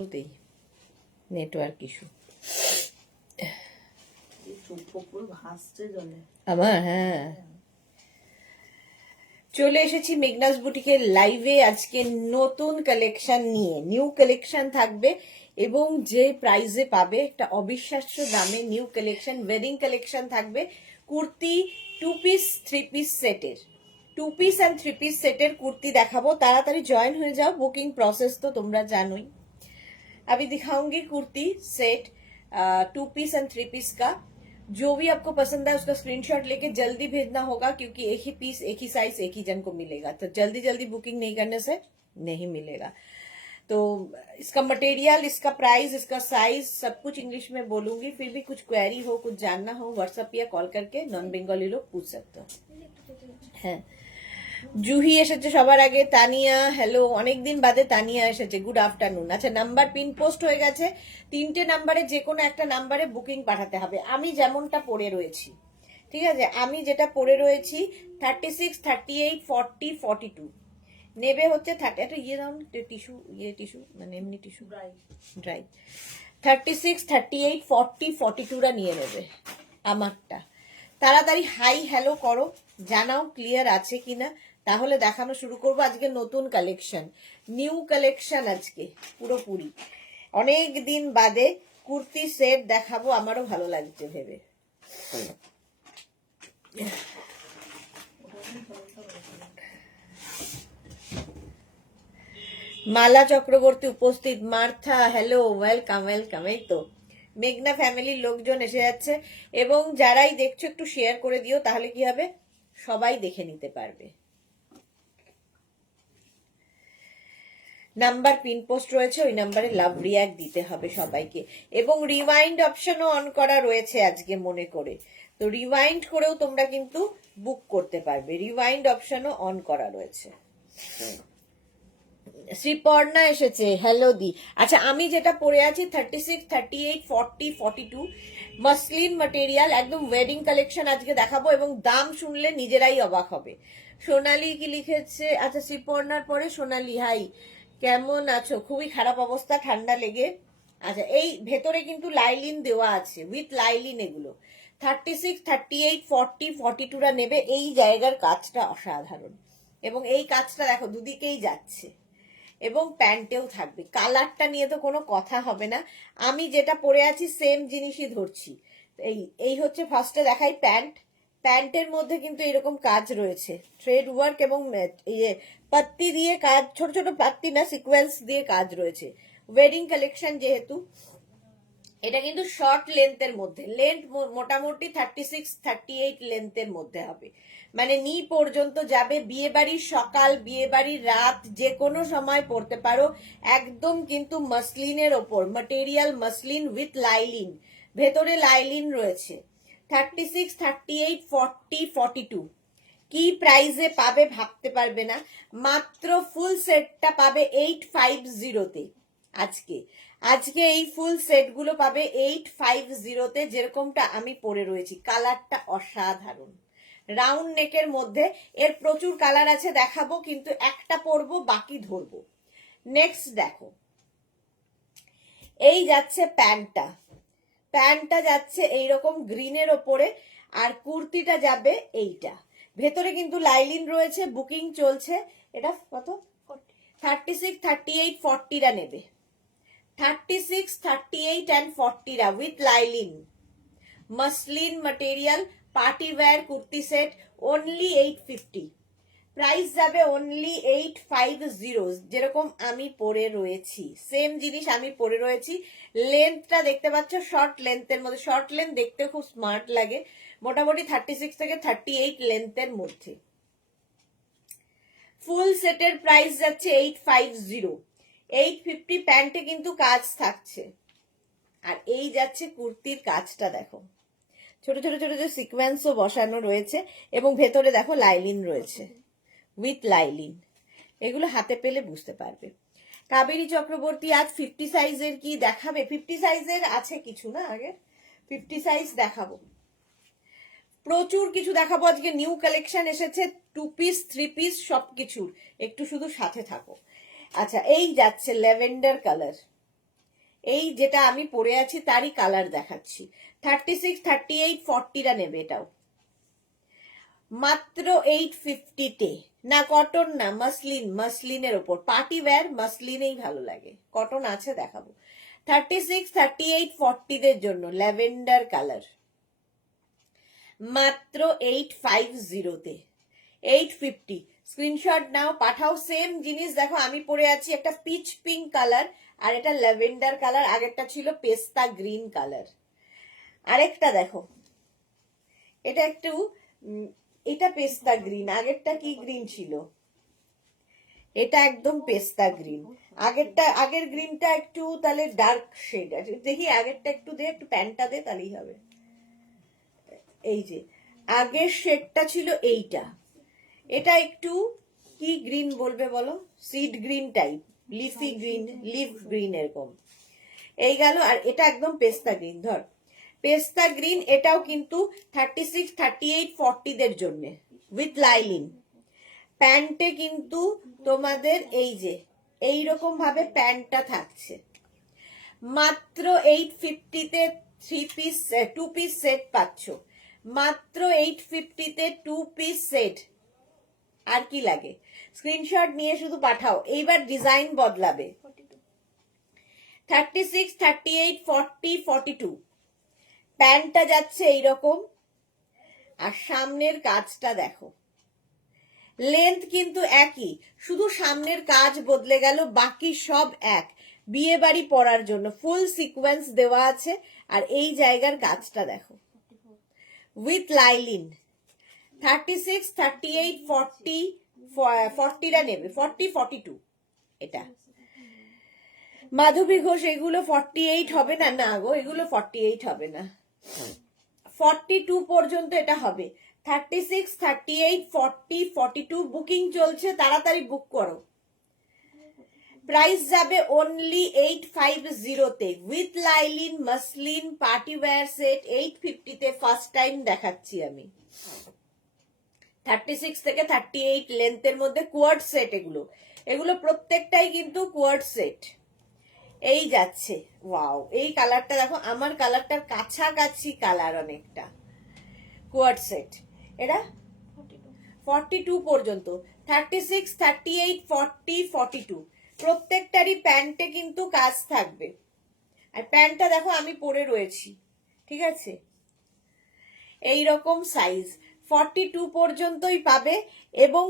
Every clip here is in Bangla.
বলতেই নেটওয়ার্ক ইস্যু আমার। হ্যাঁ, চলে এসেছি মেঘনাস বুটিকের লাইভে আজকে নতুন কালেকশন নিয়ে। নিউ কালেকশন থাকবে এবং যে প্রাইসে পাবে একটা অবিশ্বাস্য দামে নিউ কালেকশন, ওয়েডিং কালেকশন থাকবে। কুর্তি 2 পিস 3 পিস সেটের, 2 পিস অ্যান্ড 3 পিস সেটের কুর্তি দেখাবো। তাড়াতাড়ি জয়েন হয়ে যাও, বুকিং প্রসেস তো তোমরা জানোই। अभी दिखाऊंगी kurti set 2 piece and 3 piece का। जो भी आपको पसंद है उसका स्क्रीनशॉट लेके जल्दी भेजना होगा, क्योंकि एक ही पीस एक ही साइज एक ही जन को मिलेगा, तो जल्दी जल्दी बुकिंग नहीं करने से नहीं मिलेगा। तो इसका मटेरियल, इसका प्राइस, इसका साइज सब कुछ इंग्लिश में बोलूंगी। फिर भी कुछ क्वेरी हो, कुछ जानना हो, व्हाट्सएप या कॉल करके नॉन बेंगली लोग पूछ सकते हो। হ্যাঁ, জুহি এসেছে সবার আগে। তানিয়া, হ্যালো, অনেকদিন বাদে তানিয়া এসেছে, গুড আফটারনুন। আচ্ছা, নাম্বার পিন পোস্ট হয়ে গেছে। 3টে নাম্বারে যে কোনো একটা নাম্বারে বুকিং পাঠাতে হবে। আমি যেমনটা পড়ে রয়েছি, ঠিক আছে, আমি যেটা পড়ে রয়েছি 36, 38, 40, 42 নেবে হচ্ছে 30। একটা ইয়ে দাও, টিস্যু, ইয়ে টিস্যু মানে এমনি টিস্যু, ড্রাই। 36, 38, 40, 42রা নিয়ে নেবে আমারটা। তাড়াতাড়ি হাই হ্যালো করো, জানাও ক্লিয়ার আছে কিনা, তাহলে দেখানো শুরু করবো। আজকে নতুন কালেকশন, নিউ কালেকশন আজকে পুরোপুরি। অনেক দিন বাদে কুর্তি সেট দেখাবো, আমারও ভালো লাগছে ভেবে। মালা চক্রবর্তী উপস্থিত, মার্থা হ্যালো, ওয়েলকাম ওয়েলকাম। এই তো মেঘনা ফ্যামিলির লোকজন এসে যাচ্ছে, এবং যারাই দেখছো একটু শেয়ার করে দিও, তাহলে কি হবে সবাই দেখে নিতে পারবে। নাম্বার পিন পোস্ট রয়েছে, ওই নাম্বারে লাভ রিয়াক্ট দিতে হবে সবাইকে, এবং রিওয়াইন্ড অপশনও অন করা রয়েছে আজকে মনে করে। তো রিওয়াইন্ড করেও তোমরা কিন্তু বুক করতে পারবে, রিওয়াইন্ড অপশনও অন করা রয়েছে। শ্রীপর্ণা এসেছে, হ্যালো দি। আচ্ছা, আমি যেটা পরে আছি 36, 38, 40, 42 মাসলিন ম্যাটেরিয়াল, একদম ওয়েডিং কালেকশন আজকে দেখাবো, এবং দাম শুনলে নিজেরাই অবাক হবে। সোনালি কি লিখেছে? আচ্ছা, শ্রীপর্ণার পরে সোনালি, হাই, কেমন আছো? খুবই খারাপ অবস্থা, ঠান্ডা লেগে। আচ্ছা, এই ভেতরে কিন্তু লাইলিন দেওয়া আছে, উইথ লাইলিন। এগুলো 36, 38, 40, 42রা নেবে। এই জায়গার কাজটা অসাধারণ, এবং এই কাজটা দেখো দুদিকেই যাচ্ছে, এবং প্যান্টেও থাকবে। কালারটা নিয়ে তো কোনো কথা হবে না, আমি যেটা পরে আছি সেম জিনিসই ধরছি। এই হচ্ছে ফার্স্টে দেখাই প্যান্ট। প্যান্টের মধ্যে কিন্তু এরকম কাজ রয়েছে, থ্রেড ওয়ার্ক এবং পাত্তি দিয়ে কাজ, ছোট ছোট পাত্তি না, সিকোয়েন্স দিয়ে কাজ রয়েছে। ওয়েডিং কালেকশন যেহেতু, এটা কিন্তু শর্ট লেন্থের মধ্যে, লেন্থ মোটামুটি 36, 38 লেন্থের মধ্যে হবে, মানে নি পর্যন্ত যাবে। বিয়ে বাড়ির সকাল, বিয়ে বাড়ির রাত, যে কোনো সময় পরতে পারো। একদম কিন্তু মাসলিনের ওপর, ম্যাটেরিয়াল মাসলিন উইথ লাইলিন, ভেতরে লাইলিন রয়েছে। 36, 38, 40, 42 কি প্রাইসে পাবে ভাবতে পারবে না। মাত্র ফুল সেটটা পাবে 850-তে। আজকে এই ফুল সেটগুলো পাবে 850-তে, যেরকমটা আমি পরে রয়েছি। কালারটা অসাধারণ, রাউন্ড নেকের মধ্যে। এর প্রচুর কালার আছে, দেখাবো, কিন্তু একটা পরবো, বাকি ধরবো। নেক্সট দেখো, এই যাচ্ছে প্যান্টটা। প্যান্টটা যাচ্ছে এইরকম গ্রিনের ওপরে, আর কুর্তিটা যাবে এইটা। ভেতরে কিন্তু লাইলিন রয়েছে, বুকিং চলছে। এটা কত? 36, 38, 40রা নেবে। 36, 38 and 40রা উইথ লাইলিন, muslin material, party wear kurti set, only 850। Price যাবে অনলি 850, যেরকম আমি পরে রয়েছি সেম জিনিস আমি পরে রয়েছি। লেন্থটা দেখতে পাচ্ছ, শর্ট লেন্থের মধ্যে। শর্ট লেন্থ দেখতে খুব স্মার্ট লাগে, মোটামুটি 36 থেকে 38 লেন্থের মধ্যে। ফুল সেটের প্রাইস যাচ্ছে 850। 850 প্যান্টে কিন্তু কাজ থাকছে, আর এই যাচ্ছে কুর্তির কাজটা দেখো, ছোট ছোট ছোট ছোট সিকোয়েন্সও বসানো রয়েছে, এবং ভেতরে দেখো লাইলিন রয়েছে উইথ লাইলিন। এগুলো হাতে পেলে বুঝতে পারবে। কাবেরী চক্রবর্তী, আজ 50 সাইজের কি দেখাবে? 50 সাইজের আছে কিছু না, আগে 50 সাইজ দেখাবো, প্রচুর কিছু দেখাবো আজকে। নিউ কালেকশন এসেছে, 2 পিস 3 পিস সবকিছুর, একটু শুধু সাথে থাকো। আচ্ছা, এই যাচ্ছে ল্যাভেন্ডার কালার, এই যেটা আমি পরে আছি তারই কালার দেখাচ্ছি। 36, 38, 40টা নেবে এটাও মাত্র 850-তে। না কটন না, মাসলিন, মাসলিনের ওপর পার্টি ওয়্যার মাসলিনেই ভালো লাগে, কটন আছে দেখাবো। 36, 38, 40দের জন্য ল্যাভেন্ডার কালার মাত্র 850-তে, 850। স্ক্রিনশট নাও, পাঠাও। সেম জিনিস দেখো আমি পরে আছি একটা পিচ পিঙ্ক কালার, আর এটা ল্যাভেন্ডার কালার, আগেরটা ছিল পেস্তা গ্রিন কালার। আরেকটা দেখো, এটা একটু এটা পেস্তা গ্রিন, আগেরটা কি গ্রিন ছিল, এটা একদম পেস্তা গ্রিন। আগের গ্রিনটা একটু তাহলে ডার্ক শেড আছে, দেখি আগেরটা একটু দে, একটু প্যান্টটা দে তাহলেই হবে। এই যে আগের শেডটা ছিল এইটা, এটা একটু কি গ্রিন বলবে বলো, seed green type, leafy green, leaf green এরকম। এই গেল, আর এটা একদম পেস্তা গ্রিন। ধর পেস্তা গ্রিন, এটাও কিন্তু 36, 38, 40দের জন্য উইথ লাইলিন। প্যান্টে কিন্তু তোমাদের এই যে এইরকম ভাবে প্যান্টটা থাকছে মাত্র 850-তে। 2 পিস সেট পাচ্ছ মাত্র 850-তে, 2 পিস সেট। আর কি লাগে, স্ক্রিনশট নিয়ে শুধু পাঠাও। এইবার ডিজাইন বদলাবে। 36, 38, 40, 42 প্যান্টটা যাচ্ছে এইরকম, আর সামনের কাজটা দেখো, লেন্থ কিন্তু একই, শুধু সামনের কাজ বদলে গেল, বাকি সব এক। বিয়ে বাড়ি পরার জন্য ফুল সিকোয়েন্স দেওয়া আছে, আর এই জায়গার কাজটা দেখো উইথ লাইলিন। 36, 38, 40, 40টা নেবে, 40, 42 এটা। মাধবী ঘোষ, এগুলো 48 হবে না, না গো এগুলো 48 হবে না, 42 পর্যন্ত এটা হবে। 36, 38, 40, 42 বুকিং চলছে, তাড়াতাড়ি বুক করো। প্রাইস যাবে অনলি 850-তে উইথ লাইলিন মাসলিন পার্টি ওয়্যার সেট। 850-তে ফার্স্ট টাইম দেখাচ্ছি আমি। 36 থেকে 38 লেন্থের মধ্যে কোয়ার্ড সেট, এগুলো প্রত্যেকটাই কিন্তু কোয়ার্ড সেট। এই যাচ্ছে, ওয়াও, এই কালারটা দেখো, আমার কালারটার কাছাকাছি কালার অনেকটা। কোয়ার্ড সেট, এটা 42 পর্যন্ত। 36, 38, 40, 42 প্রত্যেকটারই প্যান্টে কিন্তু কাজ থাকবে, আর প্যান্টটা দেখো আমি পরে রয়েছি, ঠিক আছে। এই রকম সাইজ 42 পর্যন্তই পাবে, এবং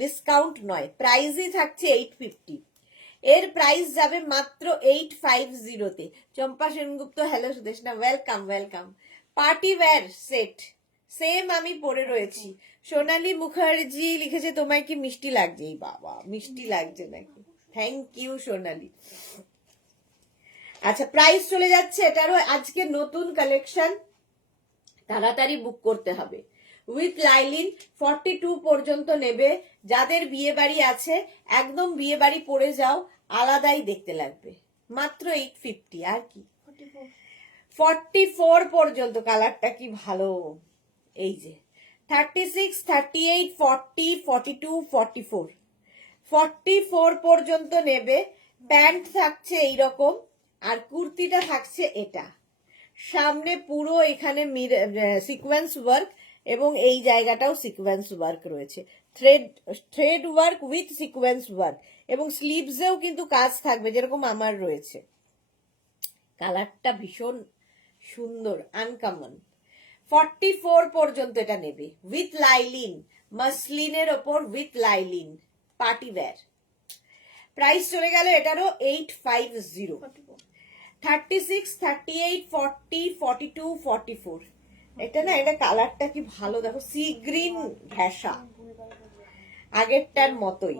ডিসকাউন্ট নয়, প্রাইসই থাকছে 850। এর প্রাইস যাবে মাত্র 850-তে। Champa Sengupta, hello Sudeshna, welcome welcome. Party wear set same আমি পরে রয়েছি। সোনালী মুখার্জি লিখেছে তোমায় কি মিষ্টি লাগছে, এই বাবা মিষ্টি লাগছে নাকি, থ্যাংক ইউ সোনালী। আচ্ছা, প্রাইস চলে যাচ্ছে এটারও, আজকে নতুন কালেকশন, তাড়াতাড়ি বুক করতে হবে। উইথ লাইলিন 42 পর্যন্ত নেবে, যাদের বিয়ে বাড়ি আছে একদম বিয়ে বাড়ি পরে যাও, আলাদাই দেখতে লাগবে, মাত্র 850। আর কি 44 পর্যন্ত, কালারটা কি ভালো। এই যে 36, 38, 40, 42, 44 44 পর্যন্ত নেবে। প্যান্ট থাকছে এইরকম, আর কুর্তিটা থাকছে এটা, সামনে পুরো এখানে সিকোয়েন্স ওয়ার্ক, এবং এই জায়গাটাও সিকোয়েন্স ওয়ার্ক রয়েছে, thread work with sequence work, এবং স্লিভসেও কিন্তু কাজ থাকবে যেরকম আমার রয়েছে। কালারটা ভীষণ সুন্দর, আনকমন। 44 পর্যন্ত এটা নেবে উইথ লাইলিন, মাসলিনের ওপর with lining, party wear. Price চলে গেল এটারও 850। 36, 38, 40, 42, 44 এটা না, এটা কালারটা কি ভালো দেখো, সি গ্রিন ঘেঁষা, আগেরটার মতোই।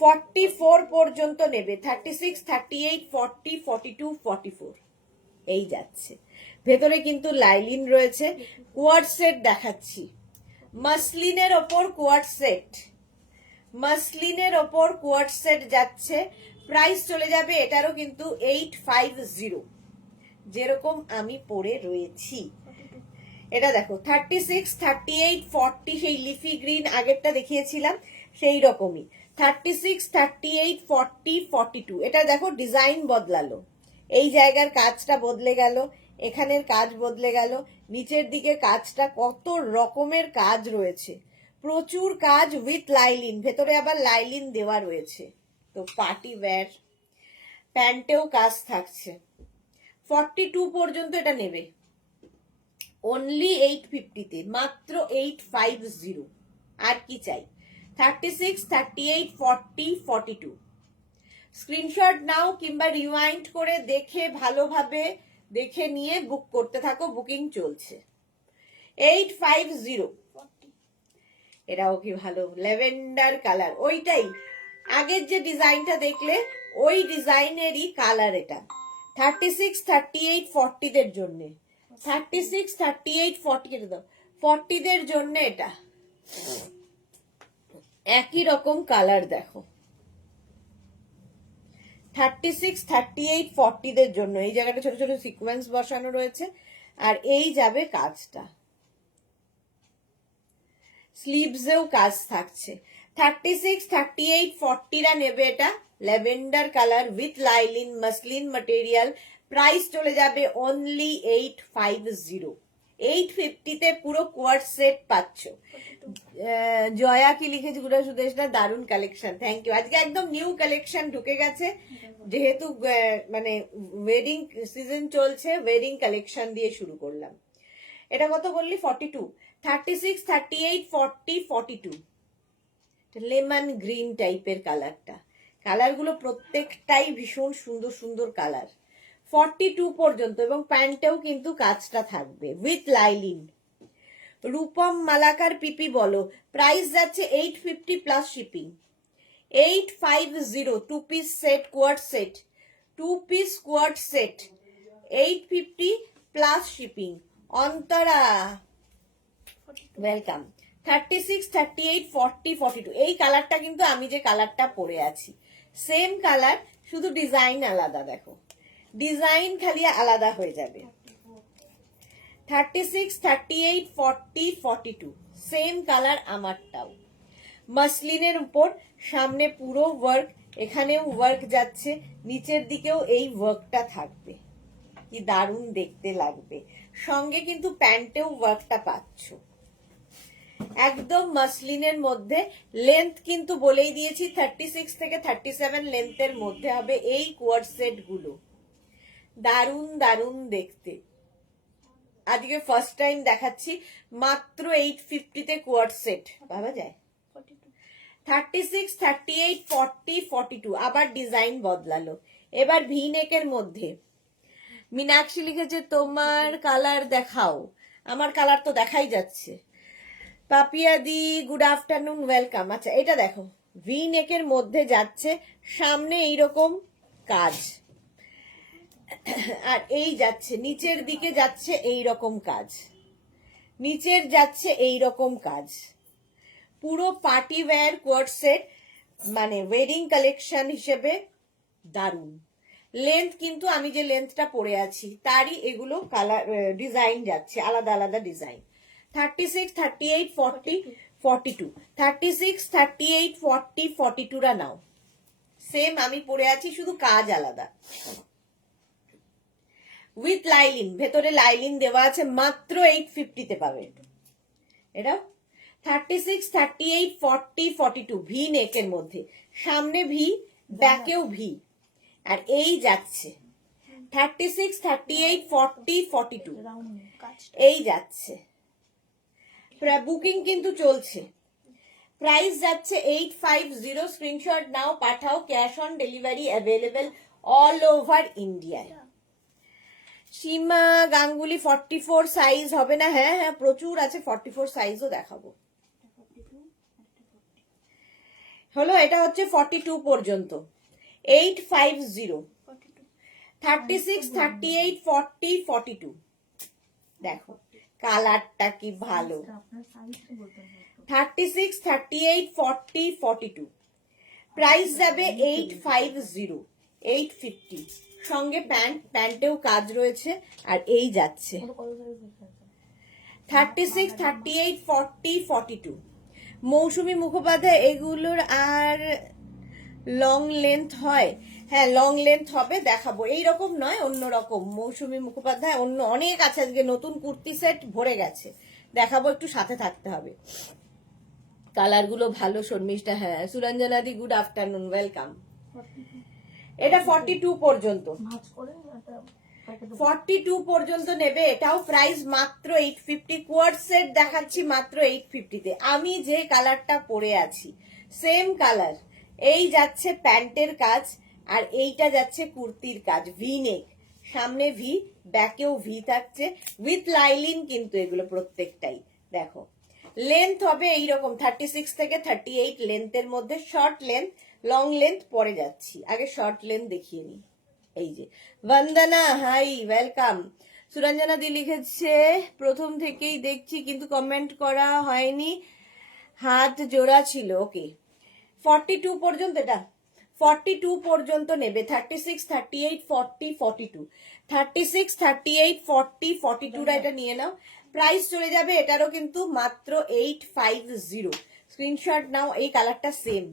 44 পর্যন্ত নেবে। 36, 38, 40, 42, 44 এই যাচ্ছে। ভেতরে কিন্তু লাইলিন রয়েছে। কোয়ার্ড সেট দেখাচ্ছি, মাসলিনের ওপর কোয়ার্ড সেট, মাসলিনের ওপর কোয়ার্ড সেট যাচ্ছে। প্রাইস চলে যাবে এটারও কিন্তু 850, যেরকম আমি পরে রয়েছি। এটা দেখো 36, 38, 40 সেই লিফি গ্রিন আগেরটা দেখিয়েছিলাম সেই রকমই। 36, 38, 40, 42 এটা দেখো ডিজাইন বদলালো, এই জায়গার কাজটা বদলে গেল, এখানের কাজ বদলে গেল, নিচের দিকে কাজটা কত রকমের কাজ রয়েছে, প্রচুর কাজ উইথ লাইলিন, ভেতরে আবার লাইলিন দেওয়া রয়েছে। তো পার্টি ওয়্যার, প্যান্টেও কাজ থাকছে। 42 পর্যন্ত এটা নেবে অনলি 850-তে, মাত্র 850। আর কি চাই? 36, 38, 40, 42 স্ক্রিনশট নাও কিংবা রিওয়াইন্ড করে দেখে ভালোভাবে দেখে নিয়ে বুক করতে থাকো, বুকিং চলছে। 850। এটাও কি ভালো, ল্যাভেন্ডার কালার, ওইটাই আগের যে ডিজাইনটা দেখলে ওই ডিজাইনেরই কালার এটা। 36, 38, 40 দের জন্য, 36, 38, 40 কেটে দাও, 40 দের জন্য এটা একই রকম কালার দেখো। 36, 38, 40 দের জন্য এই জায়গাটা ছোট ছোট সিকোয়েন্স বসানো রয়েছে, আর এই যাবে কাজটা, স্লিভসেও কাজ থাকছে। 36, 38, 40রা নেবে এটা ল্যাভেন্ডার কালার উইথ লাইলিন মাসলিন ম্যাটেরিয়াল। প্রাইস চলে যাবে অনলি 850। 850-তে পুরো কোয়ার্ট সেট পাচ্ছ। জয়া কি লিখেছে, গুড়া সুদেশনা, দারুণ কালেকশন, থ্যাংক ইউ। আজকে একদম নিউ কালেকশন ঢুকে গেছে, যেহেতু মানে ওয়েডিং সিজন চলছে, ওয়েডিং কালেকশন দিয়ে শুরু করলাম। এটা কত বললি? 42, 36, 38, 40, 42 লেমন গ্রিন টাইপের কালারটা, কালারগুলো প্রত্যেকটাই ভীষণ সুন্দর সুন্দর কালার। 42 পর্যন্ত, এবং প্যান্টেও কিন্তু কাজটা থাকবে উইথ লাইলিন। রূপম মালাকার পিপি বলো, প্রাইস যাচ্ছে 850 plus shipping. 850 two piece set, coord set, 2 piece coord set, 850 plus shipping. Antara welcome. 36, 38, 40, 42 এই কালারটা কিন্তু আমি যে কালারটা পরে আছি সেম কালার, শুধু ডিজাইন আলাদা, দেখো ডিজাইন খালি আলাদা হয়ে যাবে। 36, 38, 40, 42 সেম কালার আমারটাও। মাসলিনের উপর সামনে পুরো ওয়ার্ক, এখানেও ওয়ার্ক যাচ্ছে, নিচের দিকেও এই ওয়ার্কটা থাকবে, কি দারুণ দেখতে লাগবে। সঙ্গে কিন্তু প্যান্টেও ওয়ার্কটা পাচ্ছ, একদম মাসলিনের মধ্যে। লেন্থ কিন্তু বলেই দিয়েছি 36 থেকে 37 লেন্থের মধ্যে হবে এই কোয়ার্ট সেট গুলো। দারুণ দারুণ দেখতে। আজকে ফার্স্ট টাইম দেখাচ্ছি, মাত্র 850-তে কোয়ার্ট সেট ভাবা যায়। 36, 38, 40, 42 আবার ডিজাইন বদলালো, এবার ভি নেকের মধ্যে। মীনাক্ষী লিখেছে তোমার কালার দেখাও, আমার কালার তো দেখাই যাচ্ছে। পাপিয়া দি গুড আফটারনুন, ওয়েলকাম। আচ্ছা এটা দেখো, ভি নেকের মধ্যে যাচ্ছে, সামনে এইরকম কাজ, আর এই যাচ্ছে নিচের দিকে যাচ্ছে এই রকম কাজ, নিচের যাচ্ছে এই রকম কাজ। পুরো পার্টি ওয়্যার কোয়ার্ট সেট, মানে ওয়েডিং কালেকশন হিসেবে দারুণ। লেন্থ কিন্তু আমি যে লেন্থটা পরে আছি তারই এগুলো কালার ডিজাইন যাচ্ছে, আলাদা আলাদা ডিজাইন। 36, 38, 40, 42 36, 38, 40, 42রা নাও, সেম আমি পরে আছি, শুধু কাজ আলাদা। উইথ লাইলিন, ভেতরে লাইলিন দেওয়া আছে, মাত্র 850-তে পাবে এটা। 36, 38, 40, 42 ভি নেকের মধ্যে, সামনে ভি, ব্যাকেও ভি, আর এই যাচ্ছে 36, 38, 40, 42 এই যাচ্ছে। বুকিং কিন্তু চলছে, প্রাইস যাচ্ছে 850। Screenshot now, Pathao, cash on delivery available all over ইন্ডিয়ায়। সীমা গাঙ্গুলি 44 সাইজ হবে না? হ্যাঁ হ্যাঁ প্রচুর আছে, 44 সাইজও দেখাবো। হলো, এটা হচ্ছে 42 পর্যন্ত, 850। 36, 38, 40, 42 দেখো কালারটা কি ভালো। 36, 38, 40, 42 প্রাইস যাবে 850, 850 সঙ্গে প্যান্ট, প্যান্টেও কাজ রয়েছে, আর এই যাচ্ছে 36, 38, 40, 42 মৌসুমী মুখোপাধ্যায়, এগুলোর আর লং লেন্থ হয়? হ্যাঁ লং লেন্থ হবে, দেখাবো। এইরকম নয়, অন্যরকম। মৌসুমী মুখোপাধ্যায় অন্য অনেক আছে আজকে, নতুন কুর্তি সেট ভরে গেছে, দেখাবো, একটু সাথে থাকতে হবে। কালার গুলো ভালো, শর্মিষ্ঠা, হ্যাঁ। সুরঞ্জনাদি গুড আফটারনুন, ওয়েলকাম। এটা 42 পর্যন্ত, 42 পর্যন্ত নেবে। এটাও প্রাইস মাত্র 850। কোয়ার্ড সেট দেখাচ্ছি মাত্র 850 তে। আমি যে কালারটা পরে আছি সেম কালার। এই যাচ্ছে প্যান্টের কাজ, আর এইটা যাচ্ছে কুর্তির কাজ। ভি নেক, সামনে ভি, ব্যাকেও ভি থাকছে, উইথ লাইলিন কিন্তু এগুলো প্রত্যেকটাই। দেখো লেন্থ হবে এইরকম 36 থেকে 38 লেন্থের মধ্যে। শর্ট লেন্থ, লং লেন্থ পরে যাচ্ছি, আগে শর্ট লেন্থ দেখিয়ে নি। এই যে বন্দনা, হাই, ওয়েলকাম। সুরঞ্জনা দি লিখেছে প্রথম থেকেই দেখছি কিন্তু কমেন্ট করা হয়নি, হাত জোড়া ছিল। ওকে, 42 পর্যন্ত, এটা 42 পর্যন্ত নেবে। 36, 38, 40, 42, 36, 38, 40, 42 এটা নিয়ে নাও। প্রাইস চলে যাবে এটারও কিন্তু মাত্র 850। স্ক্রিনশট নাও। এই কালারটা সেম।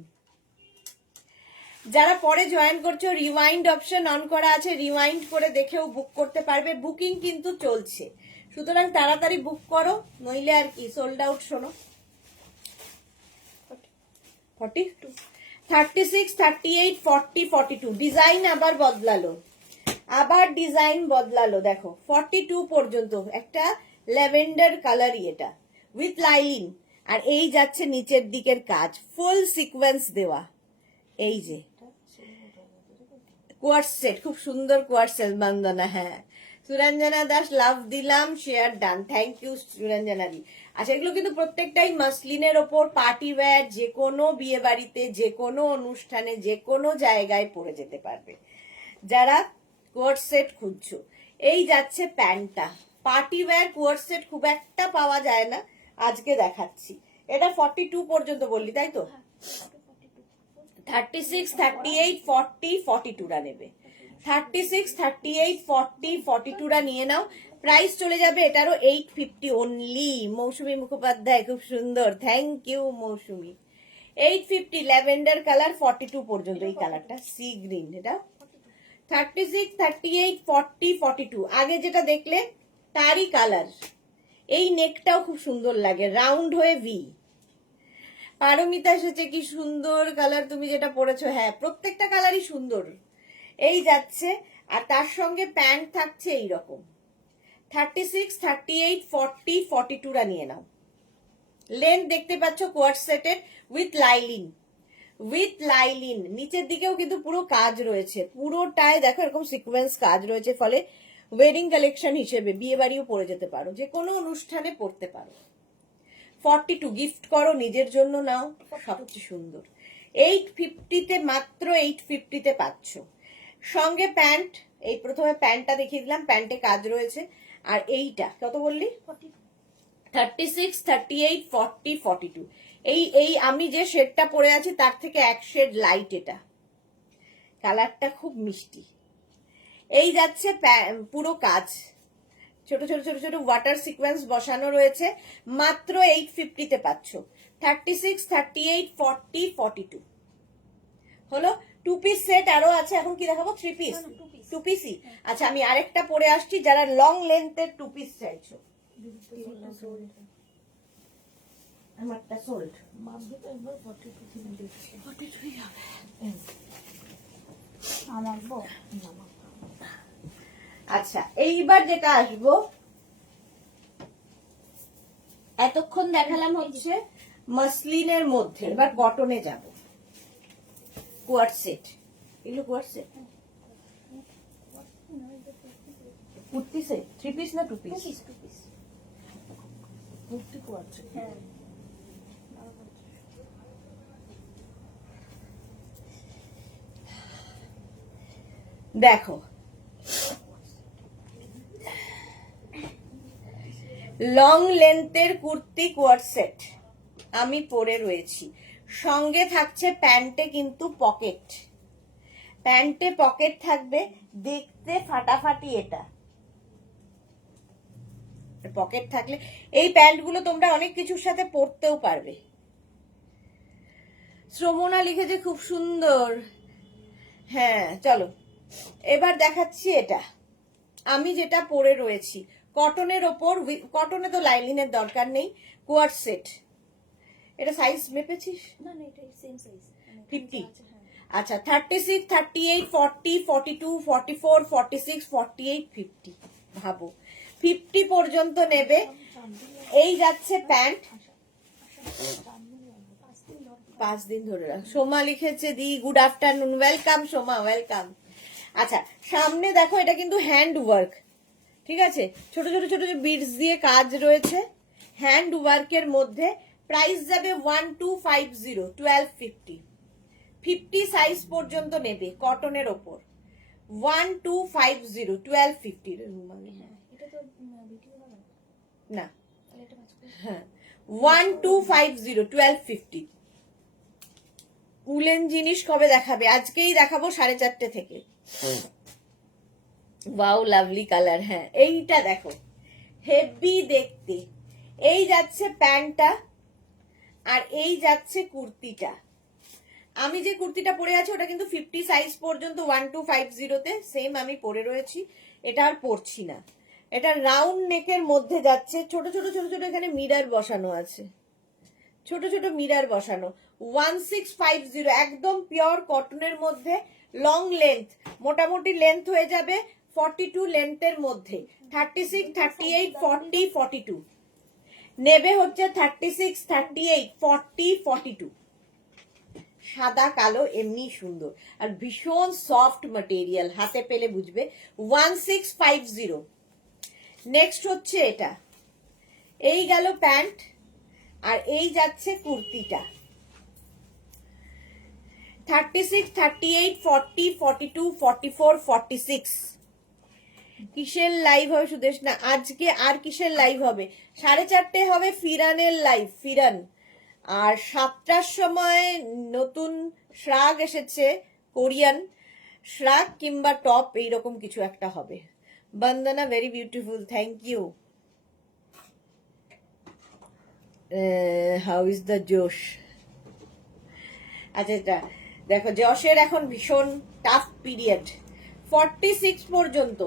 যারা পরে জয়েন করছো, রিওয়াইন্ড অপশন অন করা আছে, রিওয়াইন্ড করে দেখেও বুক করতে পারবে। বুকিং কিন্তু চলছে, সুতরাং তাড়াতাড়ি বুক করো, নইলে আর কি সোল্ড আউট। শোনো 42, 36, 38, 40, 42 ডিজাইন আবার বদলালো, আবার ডিজাইন বদলালো। দেখো 42 পর্যন্ত একটা ল্যাভেন্ডার কালারই এটা, উইথ লাইলিন। আর এই যাচ্ছে নিচের দিকের কাজ, ফুল সিকোয়েন্স দেওয়া। এই যে কোয়ার্স সেট, খুব সুন্দর কোয়ার্স সেট। বন্দনা, হ্যাঁ। সুরঞ্জনা দাস, লাভ দিলাম, share done, thank you Suranjana দি। আচ্ছা, এগুলো কিন্তু প্রত্যেকটাই মাসলিনের ওপর, পার্টি ওয়্যার, যে কোনো বিয়ে বাড়িতে, যে কোনো অনুষ্ঠানে, যে কোনো জায়গায় পরে যেতে পারবে যারা কোয়ার্স সেট খুঁজছো। এই যাচ্ছে প্যান্টটা, পার্টি ওয়্যার কোয়ার্স সেট খুব একটা পাওয়া যায় না, আজকে দেখাচ্ছি। এটা 42 পর্যন্ত বললি, তাই তো? 36, 38, 40, 42 নেবে। 36, 38, 40, 42 নিয়ে নাও। প্রাইস চলে যাবে এটারও 850 অনলি। মৌসুমী মুখোপাধ্যায়, খুব সুন্দর, thank you Mousumi. 850 lavender colour, 42 পর্যন্ত। এই কালারটা সি গ্রিন, এটা 36, 38, 40, 42 আগে যেটা দেখলে তারই কালার। এই নেকটাও খুব সুন্দর লাগে, রাউন্ড হয়ে ভি। পারমিতা এসেছে, কি সুন্দর কালার তুমি যেটা পরেছো। হ্যাঁ, প্রত্যেকটা কালারই সুন্দর। এই যাচ্ছে, আর তার সঙ্গে প্যান্ট থাকছে এইরকম। 36, 38, 40, 42 নিয়ে নাও। লেন্থ দেখতে পাচ্ছ কোয়ার্ট সেটের, উইথ লাইলিন, উইথ লাইলিন। নিচের দিকেও কিন্তু পুরো কাজ রয়েছে, পুরোটায় দেখো এরকম সিকোয়েন্স কাজ রয়েছে, ফলে ওয়েডিং কালেকশন হিসেবে বিয়ে বাড়িও পরে যেতে পারো, যে কোনো অনুষ্ঠানে পরতে পারো। 42 গিফট করো, নিজের জন্য নাও, সবচেয়ে সুন্দর। 850 মাত্র 850 পাচ্ছ। সঙ্গে প্যান্ট, এই প্রথমে প্যান্টটা দেখিয়ে দিলাম, প্যান্টে কাজ রয়েছে। আর এইটা কত বললি? 36, 38, 40, 42। এই আমি যে শেডটা পরে আছি তার থেকে এক শেড লাইট, এটা কালারটা খুব মিষ্টি। এই যাচ্ছে পুরো কাজ, ছোট ছোট ছোট ছোট ওয়াটার সিকোয়েন্স বসানো রয়েছে, মাত্র 850 পাচ্ছ। 36, 38, 40, 42 হলো। 2 পিস সেট আরো আছে। এখন কি দেখাবো? 3 পিস, 2 পিসই। আচ্ছা, আমি আরেকটা পরে আসছি, যারা লং লেন্থের 2 পিস চাইছো। আমারটা সোল্ড। আচ্ছা, এইবার যেটা আসবো, এতক্ষণ দেখালাম হচ্ছে মাসলিনের মধ্যে, এবার কটনে যাব। কোয়ার্ট সেট, এগুলো quart set, kurti set. 3 piece না 2 পিস? Kurti quart set. দেখো লং লেন্থের কুর্তি কোয়ার্ট সেট আমি পরে রয়েছি। সঙ্গে থাকছে প্যান্টে কিন্তু পকেট, প্যান্টে পকেট থাকবে, দেখতে ফাটাফাটি। এটা পকেট থাকলে এই প্যান্টগুলো তোমরা অনেক কিছুর সাথে পরতেও পারবে। শ্রমণা লিখেছে খুব সুন্দর। হ্যাঁ চলো এবার দেখাচ্ছি এটা আমি যেটা পরে রয়েছি কটনের ওপর, কটনে তো লাইনিংয়ের দরকার নেই, কোয়ার্ড সেট। এটা সাইজ মেপেছিস? না না, এটা সেম সাইজ 50। হ্যাঁ। আচ্ছা 36, 38, 40, 42, 44, 46, 48, 50। ভাবো 50 পর্যন্ত নেবে। এই যাচ্ছে প্যান্ট। 5 দিন ধরে রাখ। সোমা লিখেছে দি good afternoon, welcome Soma, welcome. আচ্ছা সামনে দেখো এটা কিন্তু হ্যান্ড ওয়ার্ক, ঠিক আছে, ছোট ছোট ছোট বিডস দিয়ে কাজ রয়েছে হ্যান্ড ওয়ার্কের মধ্যে। প্রাইস যাবে 1250, 1250। 50 সাইজ পর্যন্ত নেবে কটনের ওপর। 1250, 1250। এটা তো ভিডিও হবে না, তাহলে এটা বাজ করে হ্যাঁ 1250, 1250। উলেন জিনিস কবে দেখাবে? আজকেই দেখাবো 4:30 থেকে। Wow lovely colour. হ্যাঁ এইটা দেখো হেভি দেখতে। এই যাচ্ছে প্যান্টটা আর এই যাচ্ছে কুর্তিটা। আমি যে কুর্তিটা পরে আছি ওটা কিন্তু 50 সাইজ পর্যন্ত 1250-তে সেম আমি পরে রয়েছি, এটা আর পরছি না। এটা রাউন্ড নেকের মধ্যে যাচ্ছে, ছোট ছোট ছোট ছোট এখানে মিরার বসানো আছে, ছোট ছোট মিরার বসানো। 1650, একদম পিওর কটনের মধ্যে, লং লেন্থ, মোটামুটি লেন্থ হয়ে যাবে 42 লেন্থের মধ্যে। 36, 38, 40, 42 নেবে হচ্ছে 36, 38, 40, 42। সাদা কালো এমনি সুন্দর আর ভীষণ সফট ম্যাটেরিয়াল, হাতে পেলে বুঝবে। 1650। নেক্সট হচ্ছে এটা, এই গেল প্যান্ট আর এই যাচ্ছে কুর্তিটা। 36, 38, 40, 42, 44, 46। কিসের লাইভ হবে সুদেশ? না আজকে আর কিসের লাইভ হবে? 4:30 হবে ফিরানের লাইভ, ফিরান। আর 7টার সময় নতুন শ্রাগ এসেছে, কোরিয়ান শ্রাগ কিংবা টপ এইরকম কিছু একটা হবে। Bandana very beautiful, thank you. How is the জোশ? আচ্ছা এটা দেখো জশের এখন ভীষণ টাফ পিরিয়ড। 46 পর্যন্ত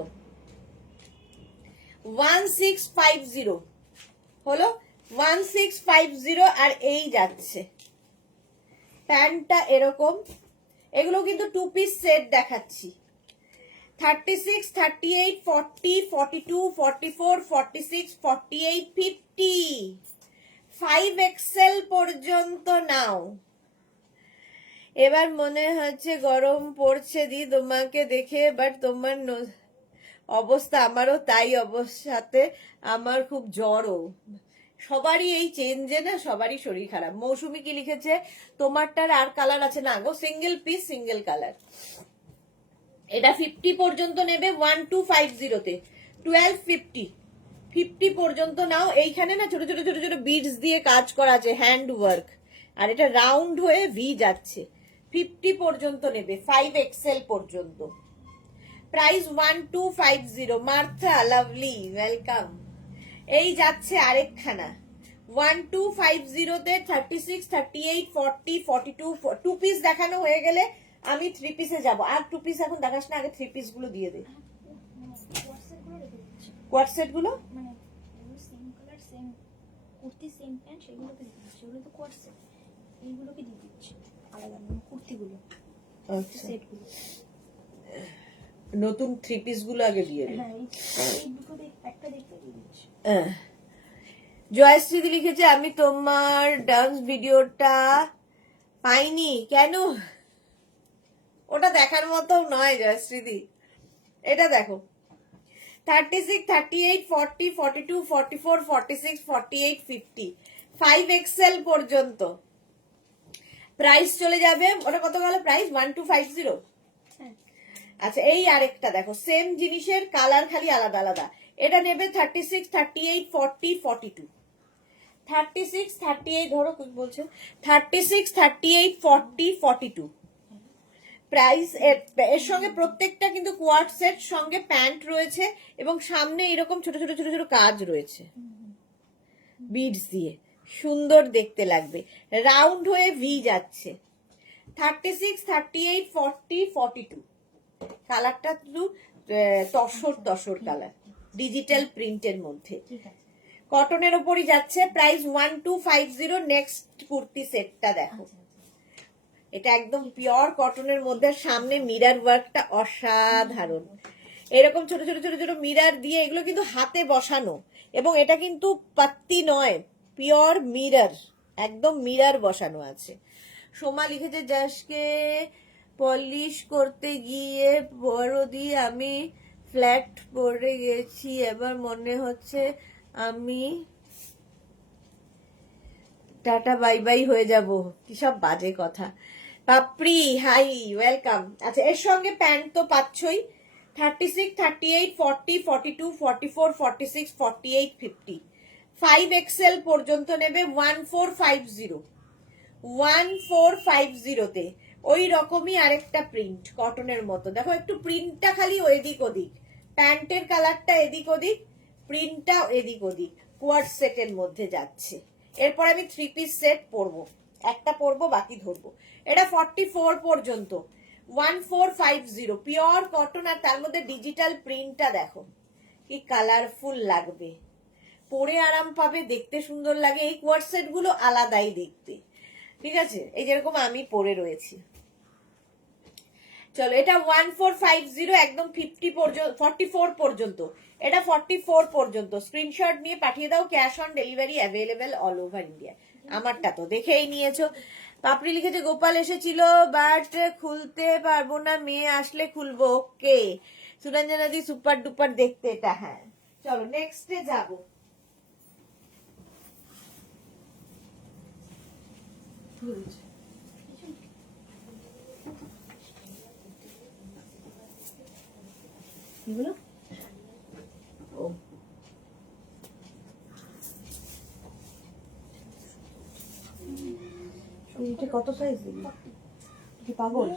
1650 হলো, 1650। আর এই যাচ্ছে প্যান্টটা এরকম। এগুলো কিন্তু 2 পিস সেট দেখাচ্ছি। 36, 38, 40, 42, 44, 46, 48, 50। 5XL পর্যন্ত নাও। এবার মনে হচ্ছে গরম পড়ছে দি তোমাকে দেখে, বাট তোমার অবস্থা আমারও তাই অবস্থাতে, আমার খুব জ্বরও। সবারই এই চেঞ্জে না, সবারই শরীর খারাপ। মৌসুমি কি লিখেছে? তোমারটার আর কালার আছে না গো, সিঙ্গেল পিস সিঙ্গেল কালার। এটা 50 পর্যন্ত নেবে 1250-তে, 1250। 50 পর্যন্ত নাও। এইখানে না ছোট ছোট ছোট ছোট বিডস দিয়ে কাজ করা আছে, হ্যান্ড ওয়ার্ক, আর এটা রাউন্ড হয়ে ভি যাচ্ছে। 50 পর্যন্ত নেবে, 5XL পর্যন্ত। প্রাইস 1250। Martha lovely, welcome. এই যাচ্ছে আরেকখানা 1250-তে 36, 38, 40, 42। 2 পিস দেখানো হয়ে গেলে আমি 3 পিসে যাব। আর 2 পিস এখন দেখাস না, আগে 3 পিস গুলো দিয়ে দে। হোয়াটসঅ্যাপ গুলো রেখে দিচ্ছি, কোয়ার্ড গুলো মানে এগুলো same colour same kurti same pant, সেগুলোকে দিয়ে দিচ্ছি। ওগুলো তো কোয়ার্সেট, এইগুলোকে দিয়ে দিচ্ছি আলাদা, মানে কুর্তিগুলো সেটগুলো। নতুন 3 পিস গুলো আগে দিয়ে দে। হ্যাঁ এই দুটো একটা দেখতে দিয়ে দিচ্ছি। জয়শ্রী লিখেছে আমি তোমার ডান্স ভিডিওটা পাইনি কেন? ওটা দেখার মতো নয় জয়শ্রীদি, এটা দেখো। 36, 38, 40, 42, 44, 46, 48, 50। 5XL পর্যন্ত প্রাইস চলে যাবে। ওটা কত গেল প্রাইস? 1250। আচ্ছা এই আরেকটা দেখো, সেম জিনিসের কালার খালি আলাদা আলাদা। এটা নেবে 36, 38, 40, 42। 36, 38 ধরো কি বলছে, 36, 38, 40, 42। প্রাইস এর সঙ্গে প্রত্যেকটা কিন্তু কোয়ার্ড সেট, সঙ্গে প্যান্ট রয়েছে এবং সামনে এরকম ছোট ছোট ছোট ছোট কাজ রয়েছে বিডস দিয়ে, সুন্দর দেখতে লাগবে। রাউন্ড হয়ে ভি যাচ্ছে। 36, 38, 40, 42। কালারটা একটু তসর কালার, ডিজিটাল প্রিন্টের মধ্যে, ঠিক আছে। কটনের ওপরই যাচ্ছে। প্রাইস 1250। নেক্সট কুর্তি সেটটা দেখো, আচ্ছা, আচ্ছা। এটা একদম পিওর কটনের মধ্যে, সামনে মিরর ওয়ার্কটা অসাধারণ, এরকম ছোট ছোট ছোট ছোট মিরর দিয়ে, এগুলো কিন্তু হাতে বসানো, এবং এটা কিন্তু পাত্তি নয়, পিওর মিরর, একদম মিরর বসানো আছে। সোমা লিখেছে জাসকে পলিশ করতে গিয়ে বড়দি আমি ফ্ল্যাট পড়ে গেছি, এবার মনে হচ্ছে আমি টাটা বাই বাই হয়ে যাব। কি সব বাজে কথা। পাপড়ি হাই, ওয়েলকাম। আচ্ছা, এর সঙ্গে প্যান্ট তো পাচ্ছই। 36, 38, 40, 42, 44, 46, 48, 50, 5XL পর্যন্ত নেবে 1450। 1450 ওই রকমই আরেকটা প্রিন্ট কটনের মতো, দেখো একটু প্রিন্টটা খালি এদিক ওদিক, প্যান্টের কালারটা এদিক ওদিক, প্রিন্টটা এদিক ওদিক, কোয়ার্ড সেটের মধ্যে যাচ্ছে। এরপর আমি 3 পিস সেট পরবো, একটা পরবো বাকি ধরবো। এটা 44 পর্যন্ত, 1450 পিওর কটন, আর তার মধ্যে ডিজিটাল প্রিন্টটা দেখো কি কালারফুল লাগবে, পরে আরাম পাবে, দেখতে সুন্দর লাগে। এই কোয়ার্ড সেট গুলো আলাদাই দেখতে, ঠিক আছে, এই যেরকম আমি পরে রয়েছি। চলো, এটা 1450, একদম 50 পর্যন্ত, 44 পর্যন্ত, এটা 44 পর্যন্ত। স্ক্রিনশট নিয়ে পাঠিয়ে দাও, cash on delivery available all over India. আমারটা তো দেখেই নিয়েছো। পাপড়ি লিখেছে গোপাল এসেছিল বাট খুলতে পারবো না, মেয়ে আসলে খুলবো। ওকে সুরঞ্জনা দি, সুপার ডুপার দেখতে এটা। হ্যাঁ চলো নেক্সটে যাবো। এগুলো ও এটা কত সাইজ দিবি, কি পাগল?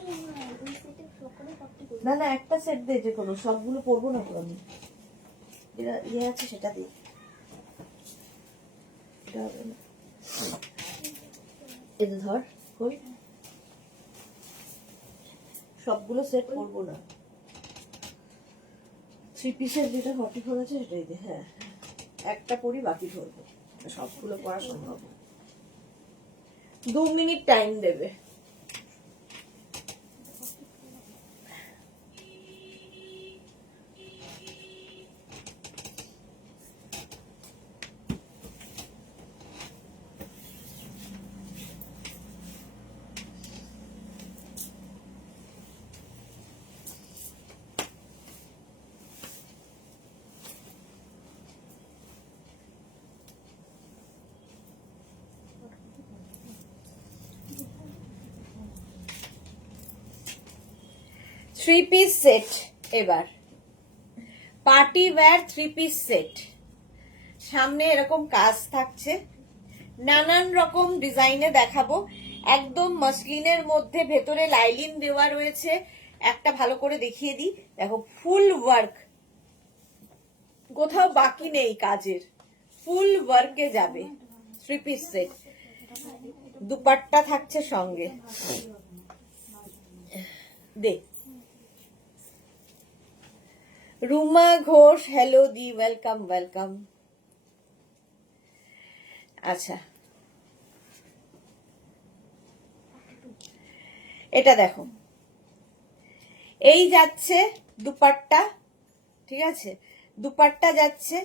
ওই সেটে সকলে 40 করে। না না, একটা সেট দে, যে কোনো, সবগুলো পরবো না তো আমি, যেটা ইয়ে আছে সেটা দিই, এটা হবে না। এটা ধর, কই সবগুলো সেট পরবো না, 3 পিসের যেটা 44 আছে সেটাই দে। হ্যাঁ একটা পরি বাকি ধরবো, সবগুলো পড়া সম্ভব না। 2 মিনিট টাইম দেবে। থ্রি পিস সেট, এবার পার্টি ওয়্যার 3 পিস সেট, সামনে এরকম কাজ থাকছে, নানান রকম ডিজাইনে দেখাবো, একদম মসলিনের মধ্যে, ভেতরে লাইলিন দেওয়া রয়েছে। একটা ভালো করে দেখিয়ে দিই, দেখো ফুল ওয়ার্ক, কোথাও বাকি নেই কাজের, ফুল ওয়ার্কে যাবে। 3 পিস সেট, দুপাট্টা থাকছে সঙ্গে। দে রুমা ঘোষ, হ্যালো দি, ওয়েলকাম ওয়েলকাম। আচ্ছা এটা দেখো, এই যাচ্ছে দুপাট্টা, ঠিক আছে, দুপাট্টা যাচ্ছে,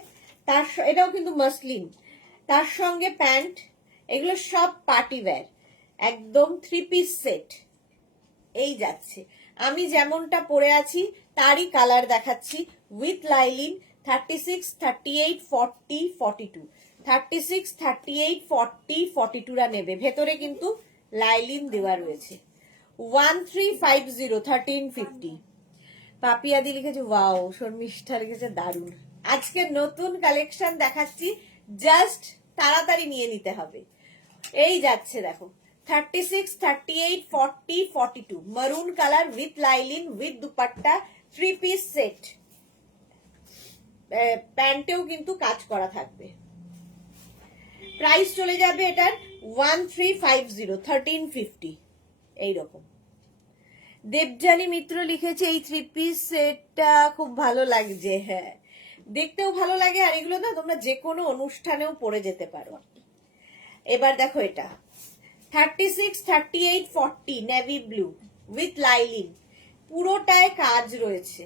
তার এটাও কিন্তু মসলিন, তার সঙ্গে প্যান্ট, এগুলো সব পার্টি ওয়্যার, একদম 3 পিস সেট। এই যাচ্ছে, আমি যেমনটা পরে আছি তারই কালার দেখাচ্ছি, উইথ লাইলিন। 36, 38, 40, 42, 36, 38, 40, 42 রা নেবে, ভেতরে কিন্তু লাইলিন দেওয়া রয়েছে। 1350, 1350। পাপিয়াদি লিখেছে ওয়াও, শর্মিষ্ঠা লিখেছে দারুণ। আজকে নতুন কালেকশন দেখাচ্ছি, জাস্ট তাড়াতাড়ি নিয়ে নিতে হবে। এই যাচ্ছে দেখো, 36, 38, 40, 42, maroon colour with lining with dupatta, 3 piece set, প্যান্টেও কিন্তু কাজ করা থাকবে। প্রাইস চলে যাবে এটার 1350, 1350। এইরকম। দেবযানী মিত্র লিখেছে এই 3 পিস সেটটা খুব ভালো লাগছে। হ্যাঁ, দেখতেও ভালো লাগে, আর এগুলো না তোমরা যে কোনো অনুষ্ঠানেও পরে যেতে পারো। এবার দেখো এটা 36, 38, 40 নেভি ব্লু উইথ লাইলিন, পুরোটায় কাজ রয়েছে।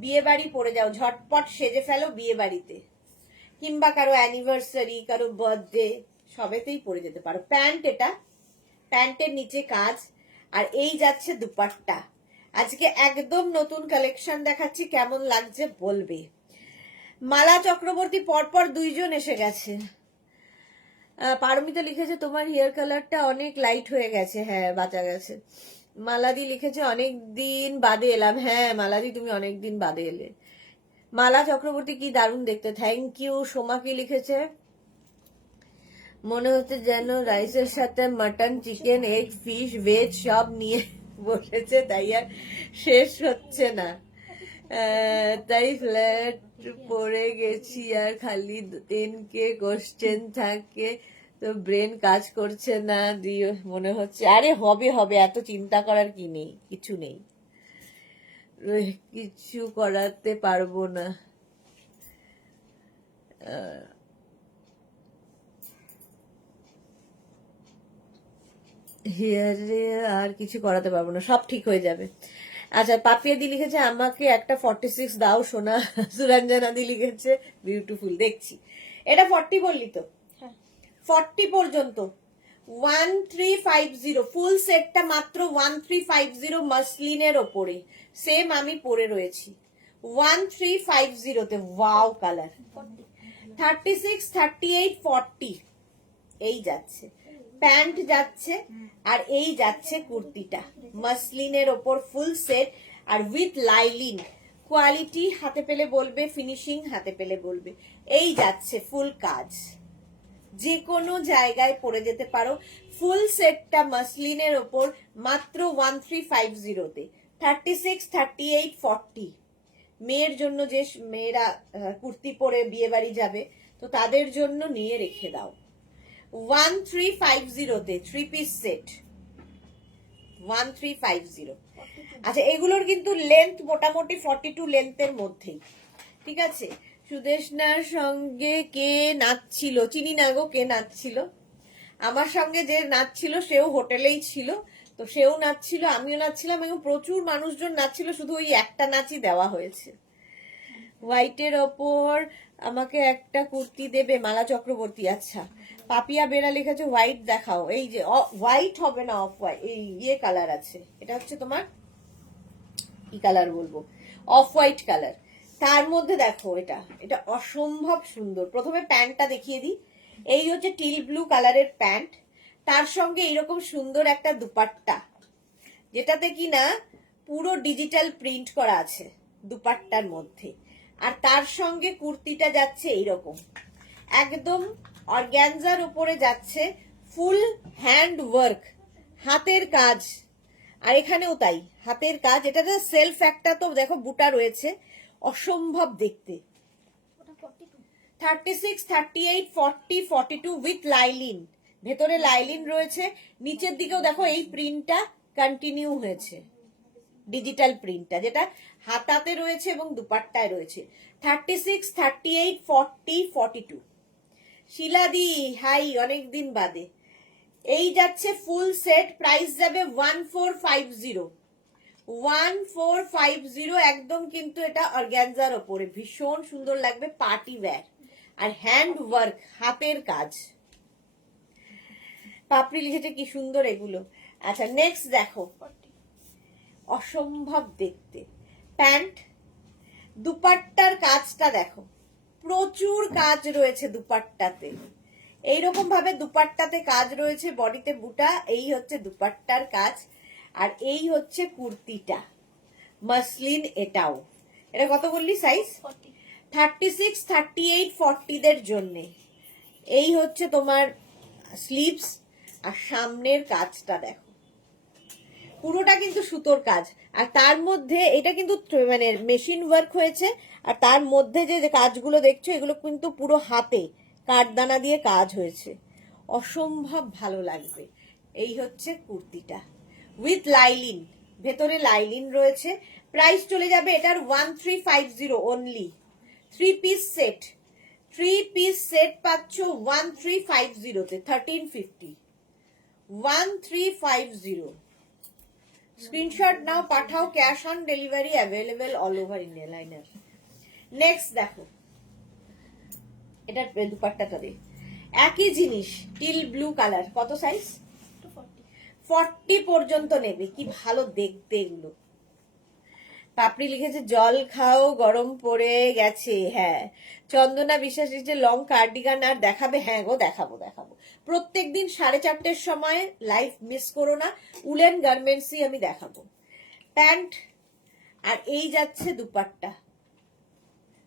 বিয়ে বাড়ি পরে যাও, ঝটপট সেজে ফেলো বিয়ে বাড়িতে, কিংবা কারো অ্যানিভার্সারি, কারো বার্থডে, সবেতেই পরে যেতে পারো। প্যান্ট, এটা প্যান্টের নিচে কাজ, আর এই যাচ্ছে দুপাট্টা। আজকে একদম নতুন কালেকশন দেখাচ্ছি, কেমন লাগছে বলবে। মালা চক্রবর্তী পরপর 2 জন এসে গেছে। পারমিতা লিখেছে তোমার হেয়ার কালারটা অনেক লাইট হয়ে গেছে। হ্যাঁ, বাঁচা গেছে। মালাদি লিখেছে অনেক দিন বাদে এলাম। হ্যাঁ মালাদি, তুমি অনেক দিন বাদে এলে। মালা চক্রবর্তী কি দারুণ দেখতে, থ্যাংক ইউ। সোমা কি লিখেছে, মনে হচ্ছে যেন রাইসের সাথে mutton, chicken, egg, fish, veg সব নিয়ে বসেছে, তাই আর শেষ হচ্ছে না। তাই ফ্ল্যাট পড়ে গেছি, আর খালি 10K কোশ্চেন থাকে, তো ব্রেন কাজ করছে না দিয়ে মনে হচ্ছে। আরে হবে হবে, এত চিন্তা করার কি নেই, কিছু নেই, কিছু করাতে পারবো না। হেয়ারে আর কিছু করাতে পারবো না, সব ঠিক হয়ে যাবে। আচ্ছা, পাপিয়া দি লিখেছে আমাকে একটা 46 দাও সোনা। সুরঞ্জনা দি লিখেছে বিউটিফুল, দেখছি। এটা 40 বললি তো? হ্যাঁ 40 পর্যন্ত 1350, ফুল সেটটা মাত্র 1350 মাসলিনের ওপরে। সেম আমি পরে রয়েছি 1350-তে। Wow colour. 36, 38, 40 এই যাচ্ছে, প্যান্ট যাচ্ছে, আর এই যাচ্ছে কুর্তিটা মাসলিনের ওপর ফুল সেট আর উইথ লাইলিন। কোয়ালিটি হাতে পেলে বলবে, ফিনিশিং হাতে পেলে বলবে। এই যাচ্ছে ফুল কাজ, যে কোনো জায়গায় পরে যেতে পারো। ফুল সেটটা মাসলিনের ওপর মাত্র 1350-তে। 36, 38, 40 মেয়ের জন্য, যে মেয়েরা কুর্তি পরে বিয়ে বাড়ি যাবে, তো তাদের জন্য নিয়ে রেখে দাও। 1350-তে 3 পিস সেট 1350। আচ্ছা, এগুলোর কিন্তু লেন্থ মোটামুটি 42 লেন্থের মধ্যেই, ঠিক আছে। সুদেশনার সঙ্গে কে নাচছিল, চিনি না গো কে নাচছিল। আমার সঙ্গে যে নাচছিল সেও হোটেলেই ছিল, তো সেও নাচছিল, আমিও নাচছিলাম, এবং প্রচুর মানুষজন নাচছিল, শুধু ওই একটা নাচই দেওয়া হয়েছে। হোয়াইটের ওপর আমাকে একটা কুর্তি দেবে, মালা চক্রবর্তী। আচ্ছা, পাপিয়া বেরা লিখেছে হোয়াইট দেখাও। এই যে হোয়াইট হবে না, অফ হোয়াইট, এই ইয়ে কালার আছে, এটা হচ্ছে তোমার কি কালার বলবো, অফ হোয়াইট কালার। তার মধ্যে দেখো এটা, এটা অসম্ভব সুন্দর। প্রথমে প্যান্টটা দেখিয়ে দিই। এই হচ্ছে টিল ব্লু কালারের প্যান্ট, তার সঙ্গে এইরকম সুন্দর একটা দুপাট্টা, যেটাতে কি না পুরো ডিজিটাল প্রিন্ট করা আছে দুপাট্টার মধ্যে। আর তার সঙ্গে কুর্তিটা যাচ্ছে এইরকম, একদম অর্গ্যানজার উপরে যাচ্ছে, ফুল হ্যান্ড ওয়ার্ক, হাতের কাজ। আর এখানেও তাই, হাতের কাজ। এটাতে সেলফ একটা তো দেখো বুটা রয়েছে, অসম্ভব দেখতে। ওটা 42 36, 38, 40, 42 উইথ লাইলিন, ভেতরে লাইলিন রয়েছে। নিচের দিকেও দেখো এই প্রিন্টটা কন্টিনিউ হয়েছে, ডিজিটাল প্রিন্টটা, যেটা হাতাতে রয়েছে এবং দুপাট্টায় রয়েছে। 36, 38, 40, 42। শিলাদি হাই, অনেকদিন বাদে। এই যাচ্ছে ফুল সেট, প্রাইস যাবে 1450। 1450 একদম, কিন্তু এটা অর্গ্যানজার ওপরে, ভীষণ সুন্দর লাগবে, পার্টি ওয়্যার, আর হ্যান্ড ওয়ার্ক, হাতের কাজ। পাপড়ি লিখেছে কি সুন্দর এগুলো। আচ্ছা, নেক্সট দেখো, 40 অসম্ভব দেখতে প্যান্ট। দুপাট্টার কাজটা দেখো, প্রচুর কাজ রয়েছে দুপাট্টাতে। এইরকম ভাবে দুপাট্টাতে কাজ রয়েছে, বডিতে বুটা। এই হচ্ছে দুপাট্টার কাজ, আর এই হচ্ছে কুর্তিটা মাসলিন। এটাও, এটা কত বললি সাইজ? 40 36, 38, 40 দের জন্যে। এই হচ্ছে তোমার স্লিভস, আর সামনের কাজটা দেখো, পুরোটা কিন্তু সুতোর কাজ। আর তার মধ্যে এটা কিন্তু মানে মেশিন ওয়ার্ক হয়েছে, আর তার মধ্যে যে যে কাজগুলো দেখছো এগুলো কিন্তু পুরো হাতে কাঠদানা দিয়ে কাজ হয়েছে, অসম্ভব ভালো লাগবে। এই হচ্ছে কুর্তিটা উইথ লাইলিন, ভেতরে লাইলিন রয়েছে। প্রাইস চলে যাবে এটার 1350 অনলি। 3 পিস সেট পাচ্ছ 1350 তে, 1350, 1350। Screenshot now, Pathao, cash on delivery available all over India liner. Next দেখো, এটার দুপাট্টাটা দে, একই জিনিস, টিল ব্লু কালার। কত সাইজ? 40 পর্যন্ত নেবে। কি ভালো দেখতে এগুলো। পাপড়ি লিখেছে জল খাও, গরম পড়ে গেছে। হ্যাঁ, চন্দনা বিশ্বাস লিখেছে লং কার্ডিগান আর দেখাবে। হ্যাঁ গো, দেখাবো। প্রত্যেকদিন 4:30-র সময় লাইভ মিস করো না, উলেন গার্মেন্টসই আমি দেখাবো। প্যান্ট আর এই যাচ্ছে দুপাট্টা।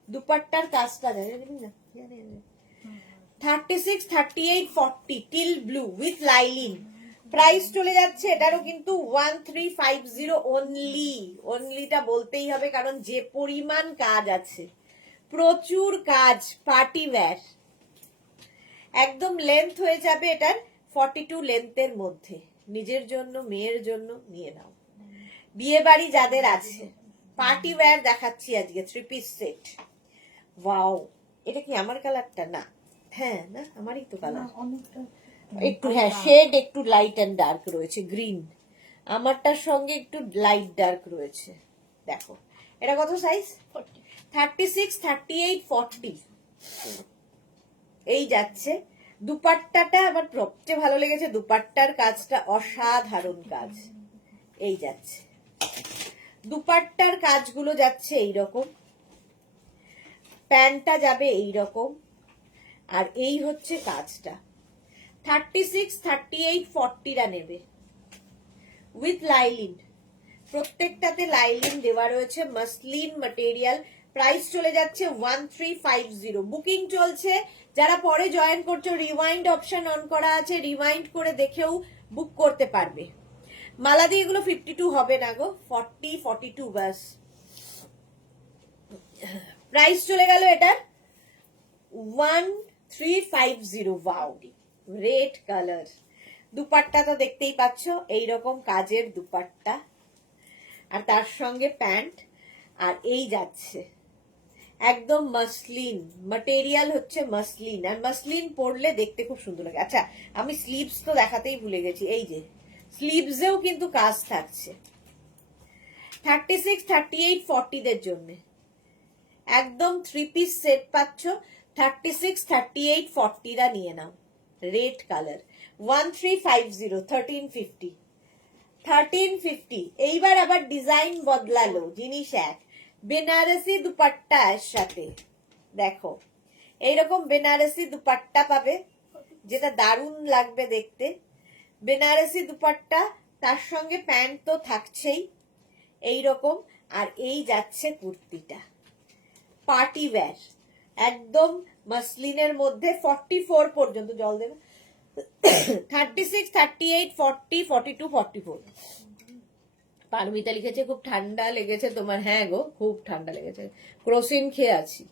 দুপাট্টার কাজটা দেখেন না, 36, 38, 40 teal blue with lining. Price চলে যাচ্ছে এটারও কিন্তু 1350 অনলি। অনলিটা বলতেই হবে কারণ যে পরিমাণ কাজ আছে, প্রচুর কাজ, পার্টি ওয়্যার। একদম লেন্থ হয়ে যাবে এটার 42 লেন্থের মধ্যে। নিজের জন্য, মেয়ের জন্য নিয়ে নাও। বিয়ে বাড়ি যাদের আছে, পার্টি ওয়্যার দেখাচ্ছি আজকে 3 পিস সেট। ওয়াও, এটা কি আমার কালারটা? না, হ্যাঁ না, আমারই তো কালার। একটু হ্যাঁ, শেড একটু লাইট এন্ড ডার্ক রয়েছে, গ্রিন। আমারটার সঙ্গে একটু লাইট ডার্ক রয়েছে। দেখো এটা কত সাইজ? 36, 38, 40 এই যাচ্ছে। দুপাট্টাটা আমার সবচেয়ে ভালো লেগেছে, দুপাট্টার কাজটা অসাধারণ কাজ। এই যাচ্ছে দুপাট্টার কাজগুলো, যাচ্ছে এইরকম, প্যান্টটা যাবে এইরকম, আর এই হচ্ছে কাজটা। 36, 38, 40রা নেবে উইথ লাইলিন। প্রত্যেকটাতে লাইলিন দেওয়া রয়েছে, মাসলিন ম্যাটেরিয়াল। প্রাইস চলে যাচ্ছে 1350। বুকিং চলছে। যারা পরে জয়েন করছো, রিওয়াইন্ড অপশন অন করা আছে, রিওয়াইন্ড করে দেখেও বুক করতে পারবে। মালাদি এগুলো 52 হবে না গো, 40, 42 বাস। প্রাইস চলে গেল এটার 1350। Wow, red colour. দুপাট্টা তো দেখতেই পাচ্ছ, এইরকম কাজের দুপাট্টা, আর তার সঙ্গে প্যান্ট। আর এই যাচ্ছে একদম মাসলিন, ম্যাটেরিয়াল হচ্ছে মাসলিন, আর মাসলিন পরলে দেখতে খুব সুন্দর লাগে। আচ্ছা, আমি স্লিভস তো দেখাতেই ভুলে গেছি। এই যে স্লিভসেও কিন্তু কাজ থাকছে। 36, 38, 40 দের জন্য একদম 3 পিস সেট পাচ্ছ। 36, 38, 40রা নিয়ে নাও। Red colour 1350, 1350, 1350। এইবার আবার ডিজাইন বদলালো, জিনিস এক। বেনারসি দুপাট্টার সাথে দেখো এইরকম বেনারসি দুপাট্টা পাবে, যেটা দারুণ লাগবে দেখতে। বেনারসি দুপাট্টা, তার সঙ্গে প্যান্ট তো থাকছেই এইরকম। আর এই যাচ্ছে কুর্তিটা, পার্টি ওয়্যার, একদম মাসলিনের মধ্যে। 44 পর্যন্ত, জল দেবে। 36, 38, 40, 42, 44। পারমিতা লিখেছে খুব ঠান্ডা লেগেছে তোমার। হ্যাঁ গো, খুব ঠান্ডা লেগেছে, ক্রোসিন খেয়ে আছি।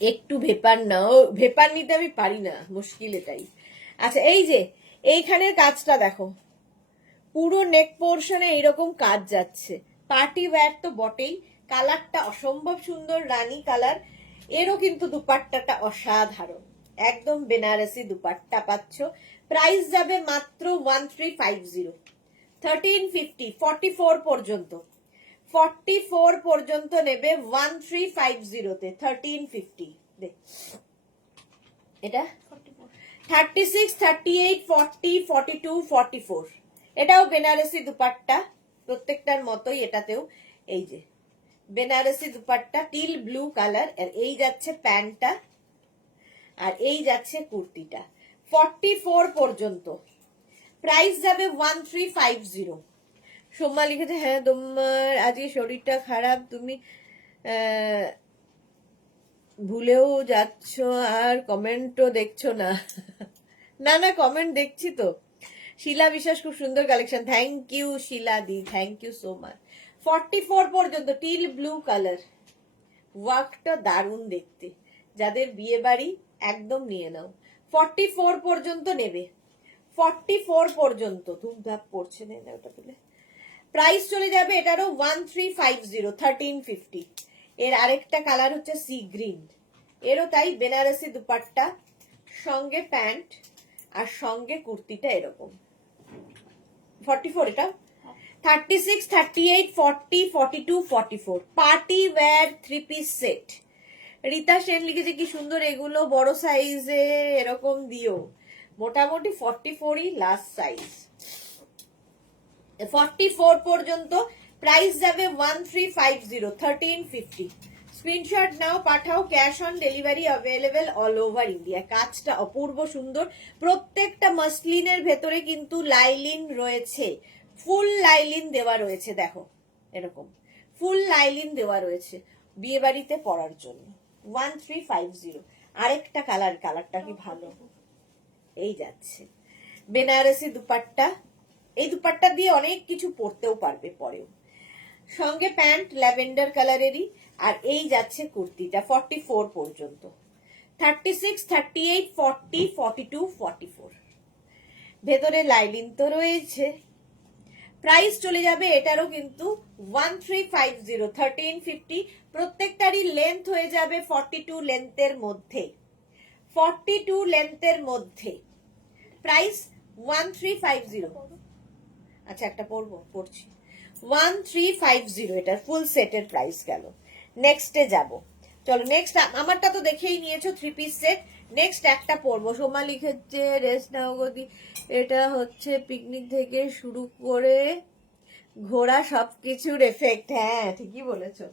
একটু ভেপার নাও, ভেপার নিতে আমি পারি না, মুশকিল এটাই। আচ্ছা, এই যে এইখানের কাজটা দেখো, পুরো নেক পোর্শনে এইরকম কাজ যাচ্ছে। পার্টি ওয়্যার তো বটেই, কালারটা অসম্ভব সুন্দর, রানী কালার। এরও কিন্তু দুপাট্টাটা অসাধারণ, একদম বেনারসি দুপাট্টা পাচ্ছ। প্রাইস যাবে মাত্র 1350, 1350, 44 পর্যন্ত। 44 পর্যন্ত নেবে 1350 তে, 1350। এটা 36, 38, 40, 42, 44। এটাও বেনারসি দুপাট্টা, প্রত্যেকটার মতোই এটাতেও। এই যে Banarasi dupatta, teal blue colour. আর এই যাচ্ছে প্যান্টটা, আর এই যাচ্ছে কুর্তিটা। 44 পর্যন্ত প্রাইস যাবে 1350। সোমা লিখেছে হ্যাঁ তোমার আজকে শরীরটা খারাপ, তুমি ভুলেও যাচ্ছ আর কমেন্টও দেখছো না। না না, কমেন্ট দেখছি তো। শিলা বিশ্বাস খুব সুন্দর কালেকশন, থ্যাংক ইউ শিলা দি, থ্যাংক ইউ সো মাচ। 44 পর্যন্ত টিল ব্লু কালার ওয়ার্কটা দারুণ দেখতে। যাদের বিয়ে বাড়ি একদম নিয়ে নাও। 44 পর্যন্ত নেবে, 44 পর্যন্ত ধুমধাপ পড়ছে। না ওটা তুলে, প্রাইস চলে যাবে এটারও 1350, 1350। এর আরেকটা কালার হচ্ছে সি গ্রিন, এরও তাই বেনারসি দুপাট্টা, সঙ্গে প্যান্ট আর সঙ্গে কুর্তিটা এরকম। 44 এটা, 36, 38, 40, 42, 44 party wear 3 piece set. Rita Sen লিখেছে কি সুন্দর, এগুলো বড় সাইজে এরকম দিও। মোটামুটি 44ই লাস্ট সাইজ। 44 পর্যন্ত প্রাইস যাবে 1350, 1350। Screenshot now, Pathao, cash on delivery available all over India. কাজটা অপূর্ব সুন্দর। প্রত্যেকটা মাসলিনের ভেতরে কিন্তু লাইলিন রয়েছে, ফুল লাইলিন দেওয়া রয়েছে। দেখো এরকম ফুল লাইলিন দেওয়া রয়েছে বিয়ে বাড়িতে পরার জন্য। 1350। আরেকটা কালারটা কি ভালো, এই যাচ্ছে বেনারসি দুপাট্টা। এই দুপাট্টা দিয়ে অনেক কিছু পরতেও পারবে পরেও। সঙ্গে প্যান্ট ল্যাভেন্ডার কালারেরই। আর এই যাচ্ছে কুর্তিটা 44 পর্যন্ত। 36, 38, 40, 42, 44 ভেতরে লাইলিন তো রয়েছে। প্রাইস চলে যাবে এটারও কিন্তু 1350, 1350। প্রত্যেকটারই লেন্থ হয়ে যাবে 42 লেন্থের মধ্যে, 42 লেন্থের মধ্যে। প্রাইস 1350। আচ্ছা একটা পড়ছি 1350। এটার ফুল সেটের প্রাইস গেল। নেক্সটে যাব, চলো নেক্সট। আমারটা তো দেখেই নিয়েছো 3 পিস সেট। নেক্সট একটা পরবো। সোমা লিখেছে রেস্ট নাও গদি, এটা হচ্ছে পিকনিক থেকে শুরু করে ঘোরা সবকিছুর এফেক্ট। হ্যাঁ ঠিকই বলেছো।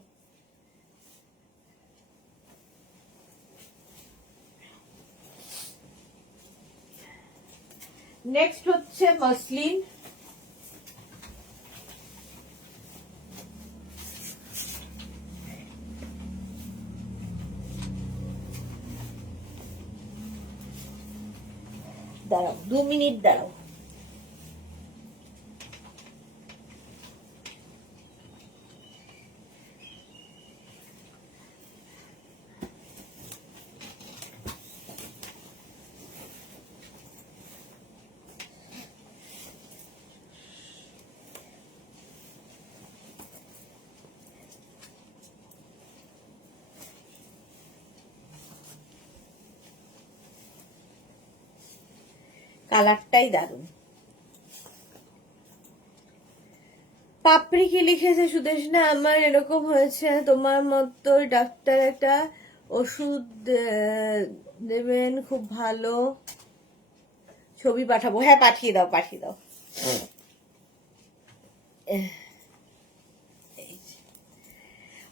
নেক্সট হচ্ছে মসলিন। দাঁড়াও 2 মিনিট দাঁড়াও। কালারটাই দারুণ। পাপড়ি কি লিখেছে সুদেশ না, আমার এরকম হয়েছে, তোমার মতো ডাক্তার একটা ওষুধ দেবেন, খুব ভালো, ছবি পাঠাবো। হ্যাঁ পাঠিয়ে দাও, পাঠিয়ে দাও।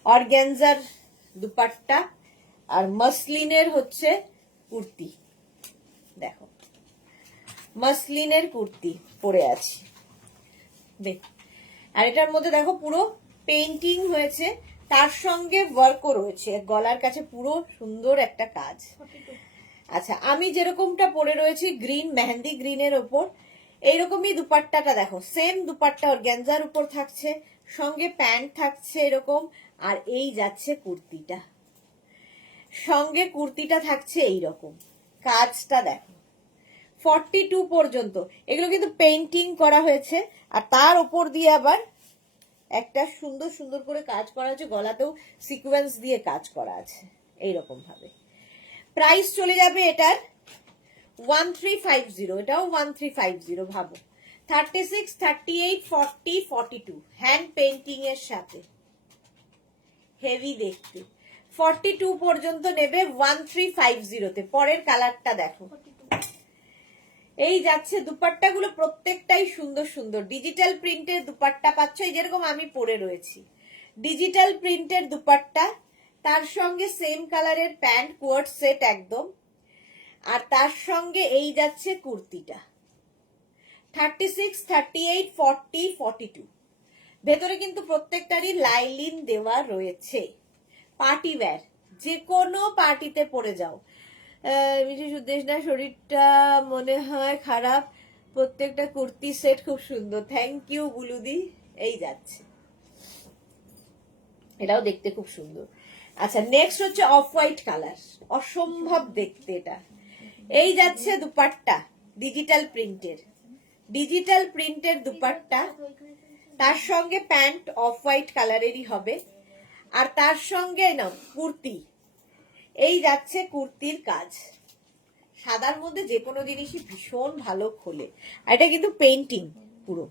অর্গ্যানজার দুপাট্টা আর মসলিনের হচ্ছে কুর্তি। দেখো মসলিনের কুর্তি পরে আছি দেখ। আর এটার মধ্যে দেখো পুরো পেইন্টিং হয়েছে, তার সঙ্গে ওয়ার্কও রয়েছে, গলার কাছে পুরো সুন্দর একটা কাজ। আচ্ছা আমি যেরকমটা পরে রয়েছি গ্রিন, মেহেন্দি গ্রিনের ওপর, এইরকমই দুপাট্টাটা দেখো, সেম দুপাট্টা অর্গ্যানজার উপর থাকছে, সঙ্গে প্যান্ট থাকছে এরকম। আর এই যাচ্ছে কুর্তিটা, সঙ্গে কুর্তিটা থাকছে এইরকম। কাজটা দেখো 42 পর্যন্ত। এগুলো কিন্তু পেইন্টিং করা হয়েছে, আর তার উপর দিয়ে আবার একটা সুন্দর সুন্দর করে কাজ করা আছে, গলাতেও সিকোয়েন্স দিয়ে কাজ করা আছে এইরকম ভাবে। প্রাইস চলে যাবে এটার 1350, এটাও 1350। ভাবো 36, 38, 40, 42 হ্যান্ড পেইন্টিং এর সাথে, হেভি দেখতে। 42 পর্যন্ত নেবে 1350 তে। পরের কালারটা দেখো, এই যাচ্ছে দুপাট্টাগুলো প্রত্যেকটাই সুন্দর সুন্দর। ডিজিটাল প্রিন্টের দুপাট্টা পাচ্ছ, এই যেরকম আমি পরে রয়েছি, ডিজিটাল প্রিন্টের দুপাট্টা, তার সঙ্গে সেম কালারের প্যান্ট, কোয়ার্ড সেট একদম। আর তার সঙ্গে এই যাচ্ছে কুর্তিটা 36, 38, 40, 42। ভেতরে কিন্তু প্রত্যেকটারই লাইলিন দেওয়া রয়েছে। পার্টি ওয়্যার, যে কোনো পার্টিতে পরে যাও। মিঠি সুদেশ না, শরীরটা মনে হয় খারাপ, প্রত্যেকটা কুর্তি সেট খুব সুন্দর। থ্যাংক ইউ বুলুদি। এই যাচ্ছে, এটাও দেখতে খুব সুন্দর। আচ্ছা নেক্সট হচ্ছে অফ হোয়াইট কালার, অসম্ভব দেখতে এটা। এই যাচ্ছে দুপাট্টা ডিজিটাল প্রিন্টের দুপাট্টা, তার সঙ্গে প্যান্ট অফ হোয়াইট কালারেরই হবে, আর তার সঙ্গে না কুর্তি। এই যাচ্ছে কুর্তির কাজ, সাদার মধ্যে যে কোনো জিনিসই ভীষণ ভালো খোলে। আর এটা কিন্তু পেইন্টিং পুরো,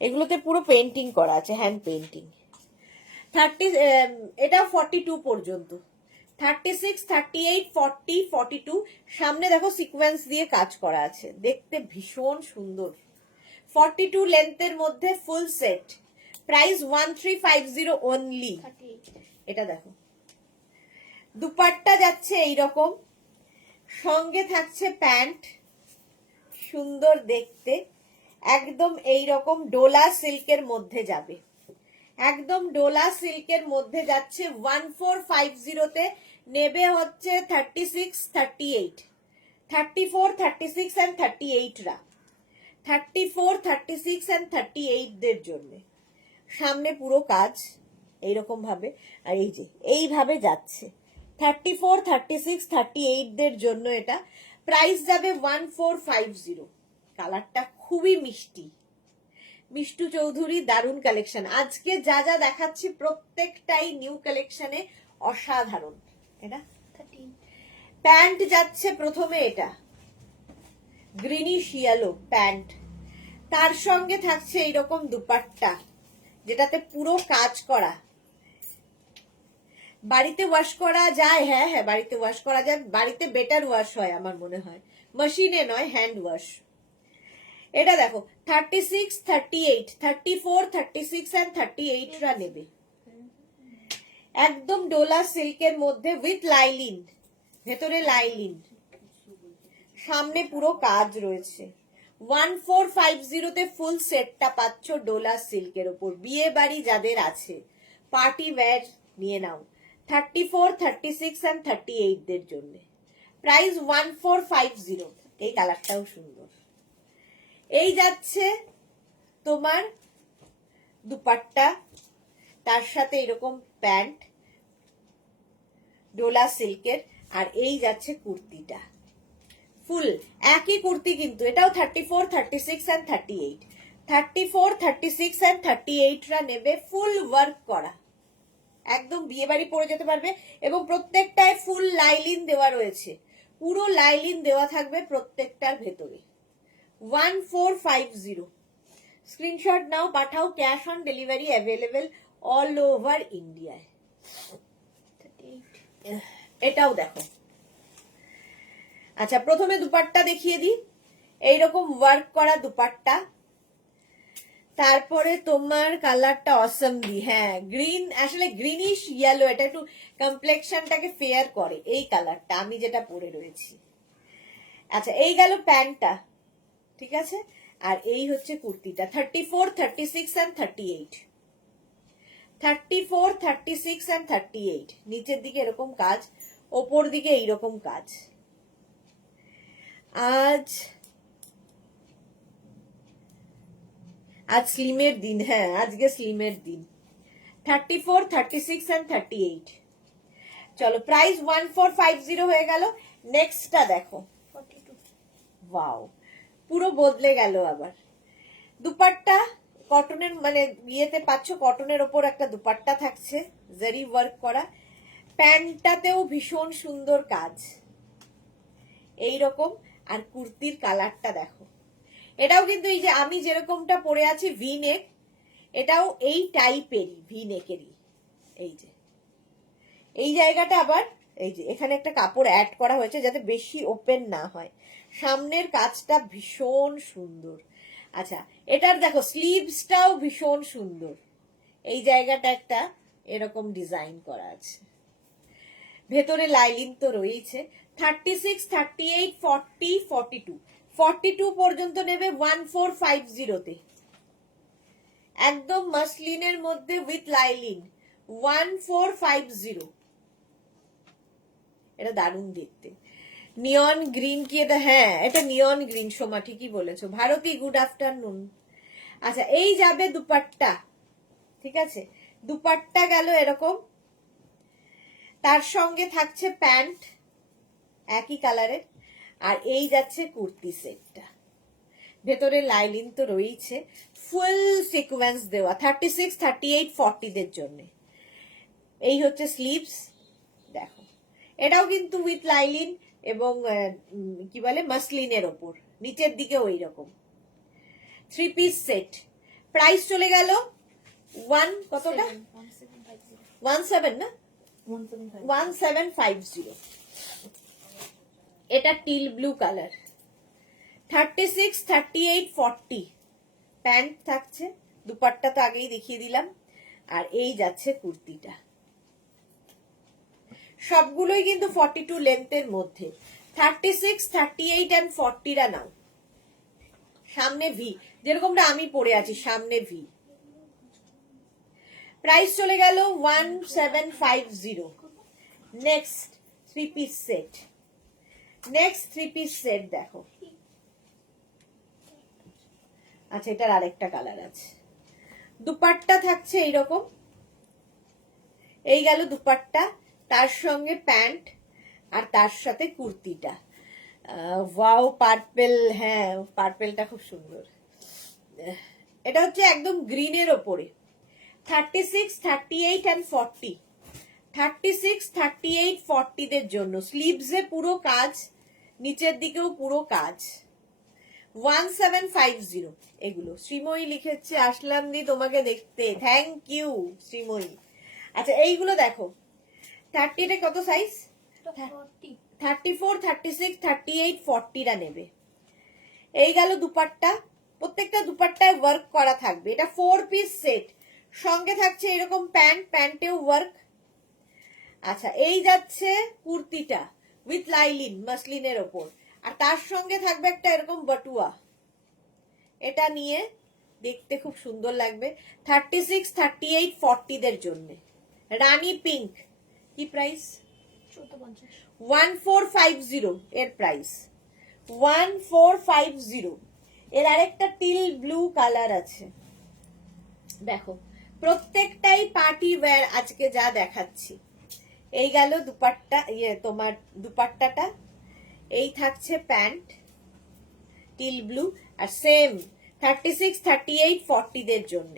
এগুলোতে পুরো পেইন্টিং করা আছে, হ্যান্ড পেইন্টিং। 30 এটা 42 পর্যন্ত, 36, 38, 40, 42। সামনে দেখো সিকোয়েন্স দিয়ে কাজ করা আছে, দেখতে ভীষণ সুন্দর। 42 লেন্থের মধ্যে ফুল সেট, প্রাইস 1350 অনলি। এটা দেখো দুপাট্টা যাচ্ছে এইরকম, সঙ্গে থাকছে প্যান্ট, সুন্দর দেখতে, একদম এইরকম ডোলা সিল্কের মধ্যে যাবে, একদম ডোলা সিল্কের মধ্যে যাচ্ছে। 1450 তে নেবে হচ্ছে 36, 38, 34, 36 and 38 রা, 34, 36 and 38 দের জন্য। সামনে পুরো কাজ এইরকম ভাবে, আর এই যে এইভাবে যাচ্ছে 34, 36, 38 দের জন্য এটা। প্রাইস যাবে 1450। কালারটা খুবই মিষ্টি, মিষ্টু চৌধুরী দারুণ কালেকশন। আজকে যা যা দেখাচ্ছি প্রত্যেকটাই নিউ কালেকশনে অসাধারণ। এটা প্যান্ট যাচ্ছে প্রথমে, এটা গ্রিনিশ ইয়েলো প্যান্ট, তার সঙ্গে থাকছে এইরকম দুপাট্টা যেটাতে পুরো কাজ করা। বাড়িতে ওয়াশ করা যায়, হ্যাঁ হ্যাঁ বাড়িতে ওয়াশ করা যায়, বাড়িতে বেটার ওয়াশ হয় আমার মনে হয়, মেশিনে নয়, হ্যান্ড ওয়াশ। এটা দেখো 36, 38, 34, 36 and 38 রা নেবে, একদম ডোলা সিল্কের মধ্যে উইথ লাইলিন, ভেতরে লাইলিন, সামনে পুরো কাজ রয়েছে। 1450 তে ফুল সেটটা পাচ্ছ ডোলা সিল্কের ওপর। বিয়ে বাড়ি যাদের আছে পার্টি ওয়্যার নিয়ে নাও। 34, 36 and 38 দের জন্য প্রাইস 1450। এই কালারটাও সুন্দর। এই যাচ্ছে তোমার দুপাট্টা, তার সাথে এরকম প্যান্ট ডোলা সিল্কের, আর এই যাচ্ছে কুর্তিটা ফুল একই কুর্তি, কিন্তু এটাও 34, 36 and 38, 34, 36 and 38 রা নেবে, ফুল ওয়ার্ক করা, একদম বিয়ে বাড়ি পরে যেতে পারবে। এবং প্রত্যেকটায় ফুল লাইলিন দেওয়া রয়েছে, পুরো লাইলিন দেওয়া থাকবে প্রত্যেকটার ভেতরে। 1450 screenshot now, Pathao, cash on delivery available all over ইন্ডিয়ায়। এটাও দেখো। আচ্ছা প্রথমে দুপাট্টা দেখিয়ে দিই, এইরকম ওয়ার্ক করা দুপাট্টা, তারপরে তোমার কালারটা অসম দি, হ্যাঁ গ্রিন, আসলে গ্রিনিশ ইয়েলো, এটা একটু কমপ্লেক্সনটাকে ফেয়ার করে এই কালারটা, আমি যেটা পরে রয়েছি। আচ্ছা এই গেল প্যান্টটা, ঠিক আছে, আর এই হচ্ছে কুর্তিটা। 34, 36 and 38, 34, 36 and 38, নিচের দিকে এরকম কাজ, ওপর দিকে এইরকম কাজ। আজ স্লিমের দিন, হ্যাঁ আজকে স্লিমের দিন। 34, 36 and 38। চলো প্রাইস 1450 হয়ে গেল। নেক্সটটা দেখো, 42। ওয়াও পুরো বদলে গেল আবার। দুপাট্টা কটনের, মানে ইয়েতে পাচ্ছ কটনের ওপর একটা দুপাট্টা থাকছে জারি ওয়ার্ক করা, প্যান্টটাতেও ভীষণ সুন্দর কাজ এই রকম। আর কুর্তির কালারটা দেখো, এটাও কিন্তু এই যে আমি যেরকমটা পরে আছি ভি নেক, এটাও এই টাইপেরই ভি নেকেরই। এই যে এই জায়গাটা আবার এই যে এখানে একটা কাপড় অ্যাড করা হয়েছে যাতে বেশি ওপেন না হয়। সামনের কাজটা ভীষণ সুন্দর। আচ্ছা এটার দেখো স্লিভসটাও ভীষণ সুন্দর, এই জায়গাটা একটা এরকম ডিজাইন করা আছে, ভেতরে লাইলিন তো রয়েছে। 36, 38, 40, 42, 42 পর্যন্ত নেবে 1450 তে, একদম মাসলিনের মধ্যে উইথ লাইলিন 1450। এটা দারুণ দেখতে, নিয়ন গ্রিন কি এটা? হ্যাঁ এটা নিয়ন গ্রিন, সোমা ঠিকই বলেছো। Bharati good afternoon. আচ্ছা এই যাবে দুপাট্টা, ঠিক আছে, দুপাট্টা গেল এরকম, তার সঙ্গে থাকছে প্যান্ট একই কালারের, আর এই যাচ্ছে কুর্তি সেটটা। ভেতরে লাইলিন তো রয়েছে, ফুল সিকোয়েন্স দেওয়া 36, 38, 40 দের জন্য। এই হচ্ছে স্লিভস, দেখো এটাও কিন্তু উইথ লাইলিন এবং কি বলে মাসলিনের ওপর, নিচের দিকে ওই রকম। 3 পিস সেট, প্রাইস চলে গেল কতটা 17 না 1750। এটা টিল ব্লু কালার, 36, 38, 40 প্যান্ট থাকছে, দুপাট্টা তো আগেই দেখিয়ে দিলাম, আর এই যাচ্ছে কুর্তিটা। সবগুলোই কিন্তু 42 লেন্থের মধ্যে। 36, 38 and 40 রা নাও। সামনে ভি, যেরকমটা আমি পরে আছি সামনে ভি। প্রাইস চলে গেল 1750। Next 3 piece set, next 3 piece set দেখো। আচ্ছা, এটার আরেকটা কালার আছে। দুপাট্টা থাকছে এইরকম, এই গেল দুপাট্টা, তার সঙ্গে প্যান্ট, আর তার সাথে কুর্তিটা। ওয়াও পার্পেল, হ্যাঁ পার্পেলটা খুব সুন্দর। এটা হচ্ছে একদম গ্রিনের ওপরে। 36, 38 and 40, 36, 38, 40 দের জন্য। স্লিভসে পুরো কাজ, নিচের দিকেও পুরো কাজ। 1750 এগুলো। শ্রীময়ী লিখেছে আসলাম দি তোমাকে দেখতে, থ্যাংক ইউ শ্রীময়ী। আচ্ছা এইগুলো দেখো, 30 টা কত সাইজ? 34, 36, 38, 40 রা নেবে। এই গেল দুপাট্টা, প্রত্যেকটা দুপাট্টায় ওয়ার্ক করা থাকবে। এটা 4 পিস সেট, সঙ্গে থাকছে এরকম প্যান্ট, প্যান্টেও ওয়ার্ক। আচ্ছা, এই যাচ্ছে কুর্তিটা উইথ লাইলিন মাসলিনের ওপর, আর তার সঙ্গে থাকবে একটা এরকম বটুয়া। এটা নিয়ে দেখতে খুব সুন্দর লাগবে। 36, 38, 40 দের জন্য। রানী পিঙ্ক, কি প্রাইস? 1450 এর প্রাইস, 1450। এর আরেকটা টিল ব্লু কালার আছে, দেখো প্রত্যেকটাই পার্টি ওয়্যার আজকে যা দেখাচ্ছি। এই গেল দুপাট্টা, তোমার দুপাট্টাটা, এই থাকছে প্যান্ট টিল ব্লু, আর সেম 36, 38, 40 দের জন্য।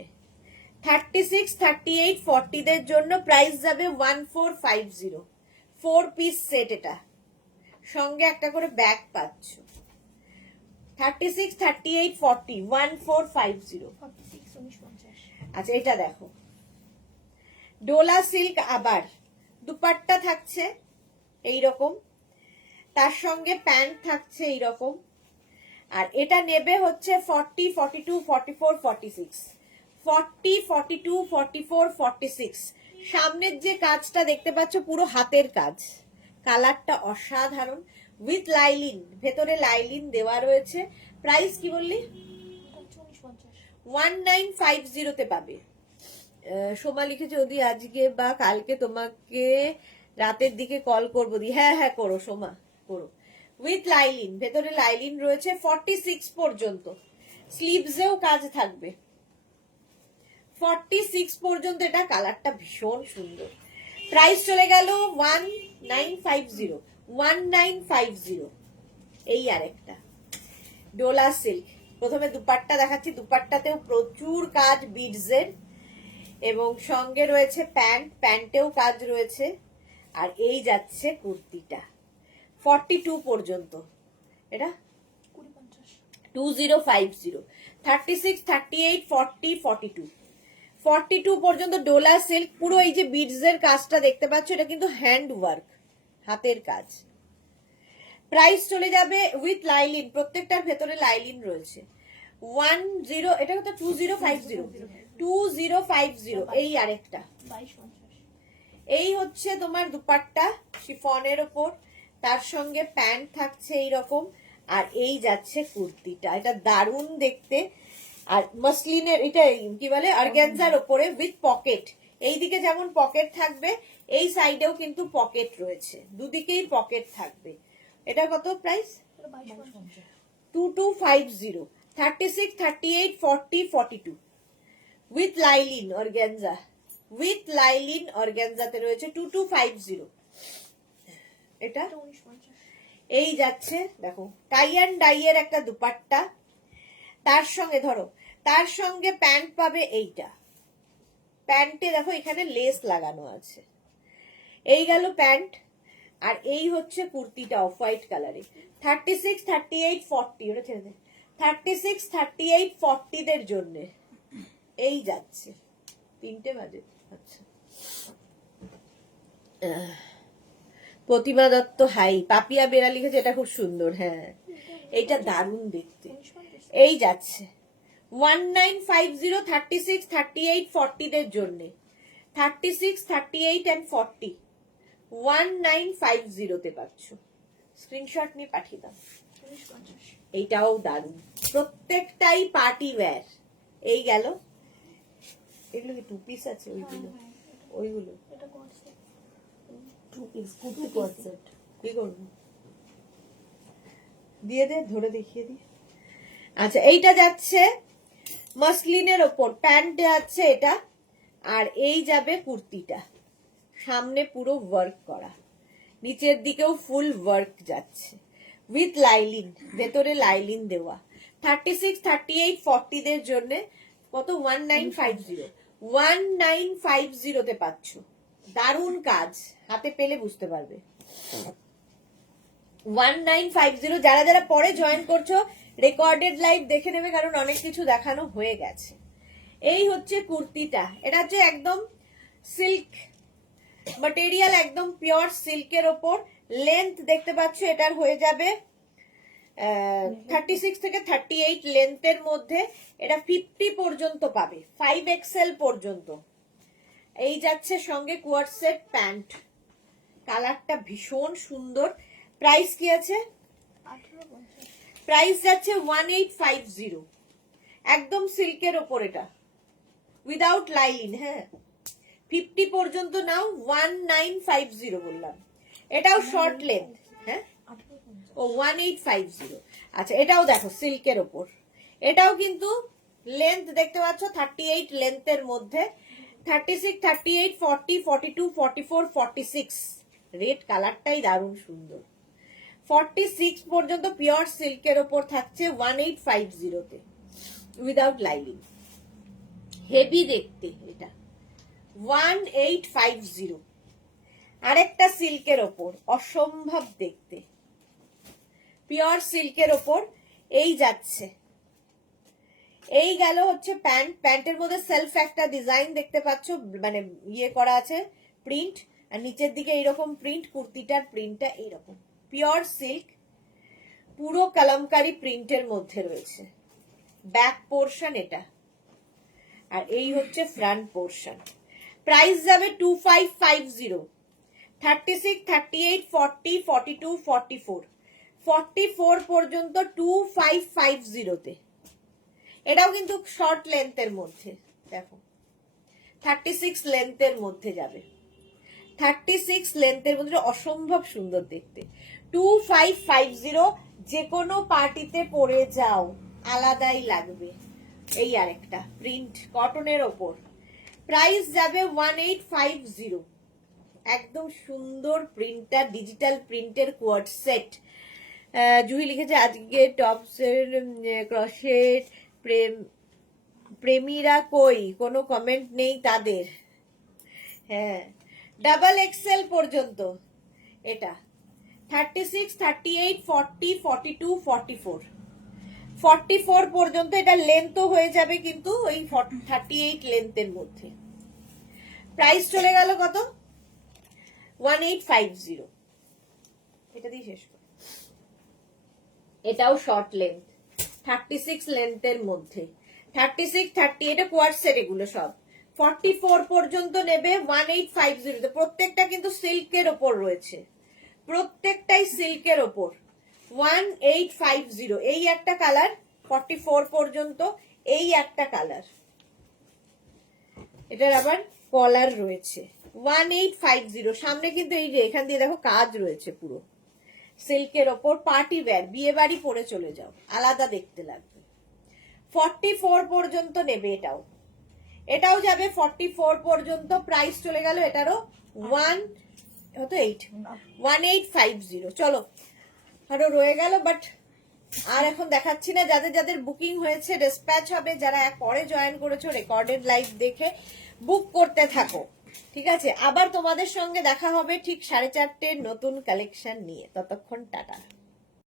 36, 38, 40 দের জন্য প্রাইস যাবে 1450। 4 পিস সেট, এটা সঙ্গে একটা করে ব্যাগ পাচ্ছ। 36, 38, 40, 1450। আচ্ছা, এটা দেখো ডোলা সিল্ক, আবার দুপাট্টা থাকছে এইরকম, তার সঙ্গে প্যান্ট থাকছে এইরকম, আর এটা নেবে হচ্ছে 40, 42, 44, 46। 40, 42, 44, 46। সামনের যে কাজটা দেখতে পাচ্ছ পুরো হাতের কাজ, কালারটা অসাধারণ, উইথ লাইলিন, ভেতরে লাইলিন দেওয়া রয়েছে। প্রাইস কি বললি? 1950 তে পাবে। সোমা লিখেছে যদি আজকে বা কালকে তোমাকে রাতের দিকে কল করবো দি। হ্যাঁ হ্যাঁ করো সোমা, করো। উইথ লাইলিন, ভেতরে লাইলিন রয়েছে 46 পর্যন্ত। স্লিভসেও কাজ থাকবে 46 পর্যন্ত। এটা কালারটা ভীষণ সুন্দর। প্রাইস চলে গেল 1950, 1950। এই আরেকটা ডোলা সিল্ক। প্রথমে দুপাট্টা দেখাচ্ছি, দুপাট্টাতেও প্রচুর কাজ বিডসের, এবং সঙ্গে রয়েছে প্যান্ট, প্যান্টেও কাজ রয়েছে, আর এই যাচ্ছে কুর্তিটা 42 পর্যন্ত। এটা 2050, 36, 38, 40, 42, 42 পর্যন্ত ডোলা সিল্ক। পুরো এই যে বিডসের কাজটা দেখতে পাচ্ছ, এটা কিন্তু হ্যান্ড ওয়ার্ক, হাতের কাজ। প্রাইস চলে যাবে উইথ লাইলিন, প্রত্যেকটার ভেতরে লাইলিন রয়েছে 10, এটা কত? 2050, 2050। এই আরেকটা, এই হচ্ছে তোমার দুপাট্টা শিফনের ওপর, তার সঙ্গে প্যান্ট থাকছে এইরকম, আর এই যাচ্ছে কুর্তিটা। এটা দারুণ দেখতে, আর মাসলিনের, এটা কি বলে অর্গানজার ওপরে উইথ পকেট। এইদিকে যেমন পকেট থাকবে, এই সাইডেও কিন্তু পকেট রয়েছে, দুদিকেই পকেট থাকবে। এটা কত প্রাইস? 2250, 36, 38, 40, 42 উইথ লাইলিন অর্গানজা। উইথ লাইলিন অর্গানজাতে রয়েছে 2250। এটা 1950। এই যাচ্ছে দেখো টাই অ্যান্ড ডাই এর একটা দুপাট্টা, তার সঙ্গে ধরো তার সঙ্গে প্যান্ট পাবে এইটা। প্যান্টে দেখো এখানে লেস লাগানো আছে। এই গেল প্যান্ট, আর এই হচ্ছে কুর্তিটা অফ হোয়াইট কালারে। 36, 38, 40, ওটা ছেড়ে দে। 36, 38, 40 দের জন্য এই যাচ্ছে। 3টে বাজে। আচ্ছা, প্রতিমা দত্ত হাই, পাপিয়া বেরা লিখেছে, এটা খুব সুন্দর। হ্যাঁ, এইটা দারুণ দেখতে। 1950। এই যাচ্ছে 1950, 36, 38, 40 দের জন্য। 36, 38 and 40 1950 তে পাচ্ছ। স্ক্রিনশট নিয়ে পাঠিয়ে দাও। 1950। এইটাও দারুণ, প্রত্যেকটাই পার্টি ওয়্যার। এই গেল, এগুলো কি টু পিস আছে? ওইগুলো হ্যাঁ, ওইগুলো এটা করছে। টু পিস কুর্তি কোয়ার সেট। কি করবো, দিয়ে দে, ধরে দেখিয়ে দি। আচ্ছা, এইটা যাচ্ছে মাসলিনের ওপর, প্যান্ট যাচ্ছে এটা, আর এই যাবে কুর্তিটা। সামনে পুরো ওয়ার্ক করা, নিচের দিকেও ফুল ওয়ার্ক যাচ্ছে উইথ লাইলিন, ভেতরে লাইলিন দেওয়া। 36, 38, 40 দের জন্য কত? 1950। 1950 তে পাচ্ছ। দারুণ কাজ, হাতে পেলে বুঝতে পারবে। 1950। যারা যারা পরে জয়েন করছো রেকর্ডেড লাইভ দেখে নেবে, কারণ অনেক কিছু দেখানো হয়ে গেছে। এই হচ্ছে কুর্তিটা, এটা হচ্ছে একদম সিল্ক ম্যাটেরিয়াল, একদম পিওর সিল্কের ওপর। লেন্থ দেখতে পাচ্ছ এটার হয়ে যাবে 36 থেকে 38 লেন্থের মধ্যে। এটা 50 পর্যন্ত পাবে, 5XL পর্যন্ত। এই যাচ্ছে সঙ্গে কোয়ার্ড সেট প্যান্ট, কালারটা ভীষণ সুন্দর। প্রাইস কি আছে? 1850। প্রাইস যাচ্ছে 1850, একদম সিল্কের ওপর এটা, উইদাউট লাইলিন। হ্যাঁ, 50 পর্যন্ত নাও, 1950 বললাম। এটাও শর্ট লেন্থ। হ্যাঁ, 1850। ও 1850। আচ্ছা, এটাও দেখো সিল্কের ওপর, এটাও কিন্তু লেন্থ দেখতে পাচ্ছ 38 লেন্থের মধ্যে। 36, 38, 40, 42, 44, 46। রেড কালারটাই দারুণ সুন্দর। 46 পর্যন্ত পিওর সিল্কের ওপর থাকছে 1850 তে, উইদাউট লাইলিন। হেভি দেখতে এটা, 1850। আরেকটা সিল্কের ওপর, অসম্ভব দেখতে, পিওর সিল্কের ওপর। এই যাচ্ছে, এই গেল হচ্ছে প্যান্ট। প্যান্টের মধ্যে সেলফ একটা ডিজাইন দেখতে পাচ্ছ, মানে ইয়ে করা আছে প্রিন্ট, আর নিচের দিকে এইরকম প্রিন্ট। কুর্তিটার প্রিন্টটা এইরকম, পিওর সিল্ক, পুরো কালামকারী প্রিন্টের মধ্যে রয়েছে। ব্যাক পোর্শন এটা, আর এই হচ্ছে ফ্রন্ট পোর্শন। প্রাইস যাবে 2550। 36, 38, 40, 42, 44, 44 পর্যন্ত 2550 তে। এটাও কিন্তু শর্ট লেন্থের মধ্যে, দেখো 36 লেন্থের মধ্যে যাবে। 36 লেন্থের মধ্যে, অসম্ভব সুন্দর দেখতে। 2550, যে কোনো পার্টিতে পরে যাও আলাদাই লাগবে। এই আরেকটা প্রিন্ট কটনের ওপর, প্রাইস যাবে 1850। একদম সুন্দর প্রিন্টটা, ডিজিটাল প্রিন্টের কোয়ার্ড সেট। জুহি লিখেছে আজকে টপসের ক্রশেট প্রেমীরা কই, কোনো কমেন্ট নেই তাদের। হ্যাঁ, ডাবল এক্সেল পর্যন্ত এটা। 36, 38, 40, 42, 44, 44 পর্যন্ত এটা লেন্থও হয়ে যাবে কিন্তু ওই 38 লেন্থের মধ্যে। প্রাইস চলে গেল কত? 1850। এটা দিয়ে শেষ কর। এটাও শর্ট লেন্থ, 36 লেন্থের মধ্যে। 36, 30, এটা কোয়ার্ড সেট এগুলো সব। 44 পর্যন্ত নেবে 1850। প্রত্যেকটা কিন্তু সিল্কের ওপর রয়েছে, প্রত্যেকটাই সিল্কের ওপর। 1850। এই একটা কালার 44 পর্যন্ত, এই একটা কালার, এটার আবার কলার রয়েছে। 1850। সামনে কিন্তু এই যে এখান দিয়ে দেখো কাজ রয়েছে পুরো সিল্কের ওপর। পার্টি ওয়্যার, বিয়ে বাড়ি পরে চলে যাও, আলাদা দেখতে লাগবে। 44 পর্যন্ত নেবে এটাও। এটাও যাবে 44 পর্যন্ত, প্রাইস চলে গেল এটারও 1850। চলো আরো রয়ে গেল, বাট আর এখন দেখাচ্ছি না। যাদের যাদের বুকিং হয়েছে ডিসপ্যাচ হবে, যারা পরে জয়েন করেছো রেকর্ডেড লাইভ দেখে বুক করতে থাকো, ঠিক আছে? আবার তোমাদের সঙ্গে দেখা হবে ঠিক 4:30 নতুন কালেকশন নিয়ে। ততক্ষণ টাটা।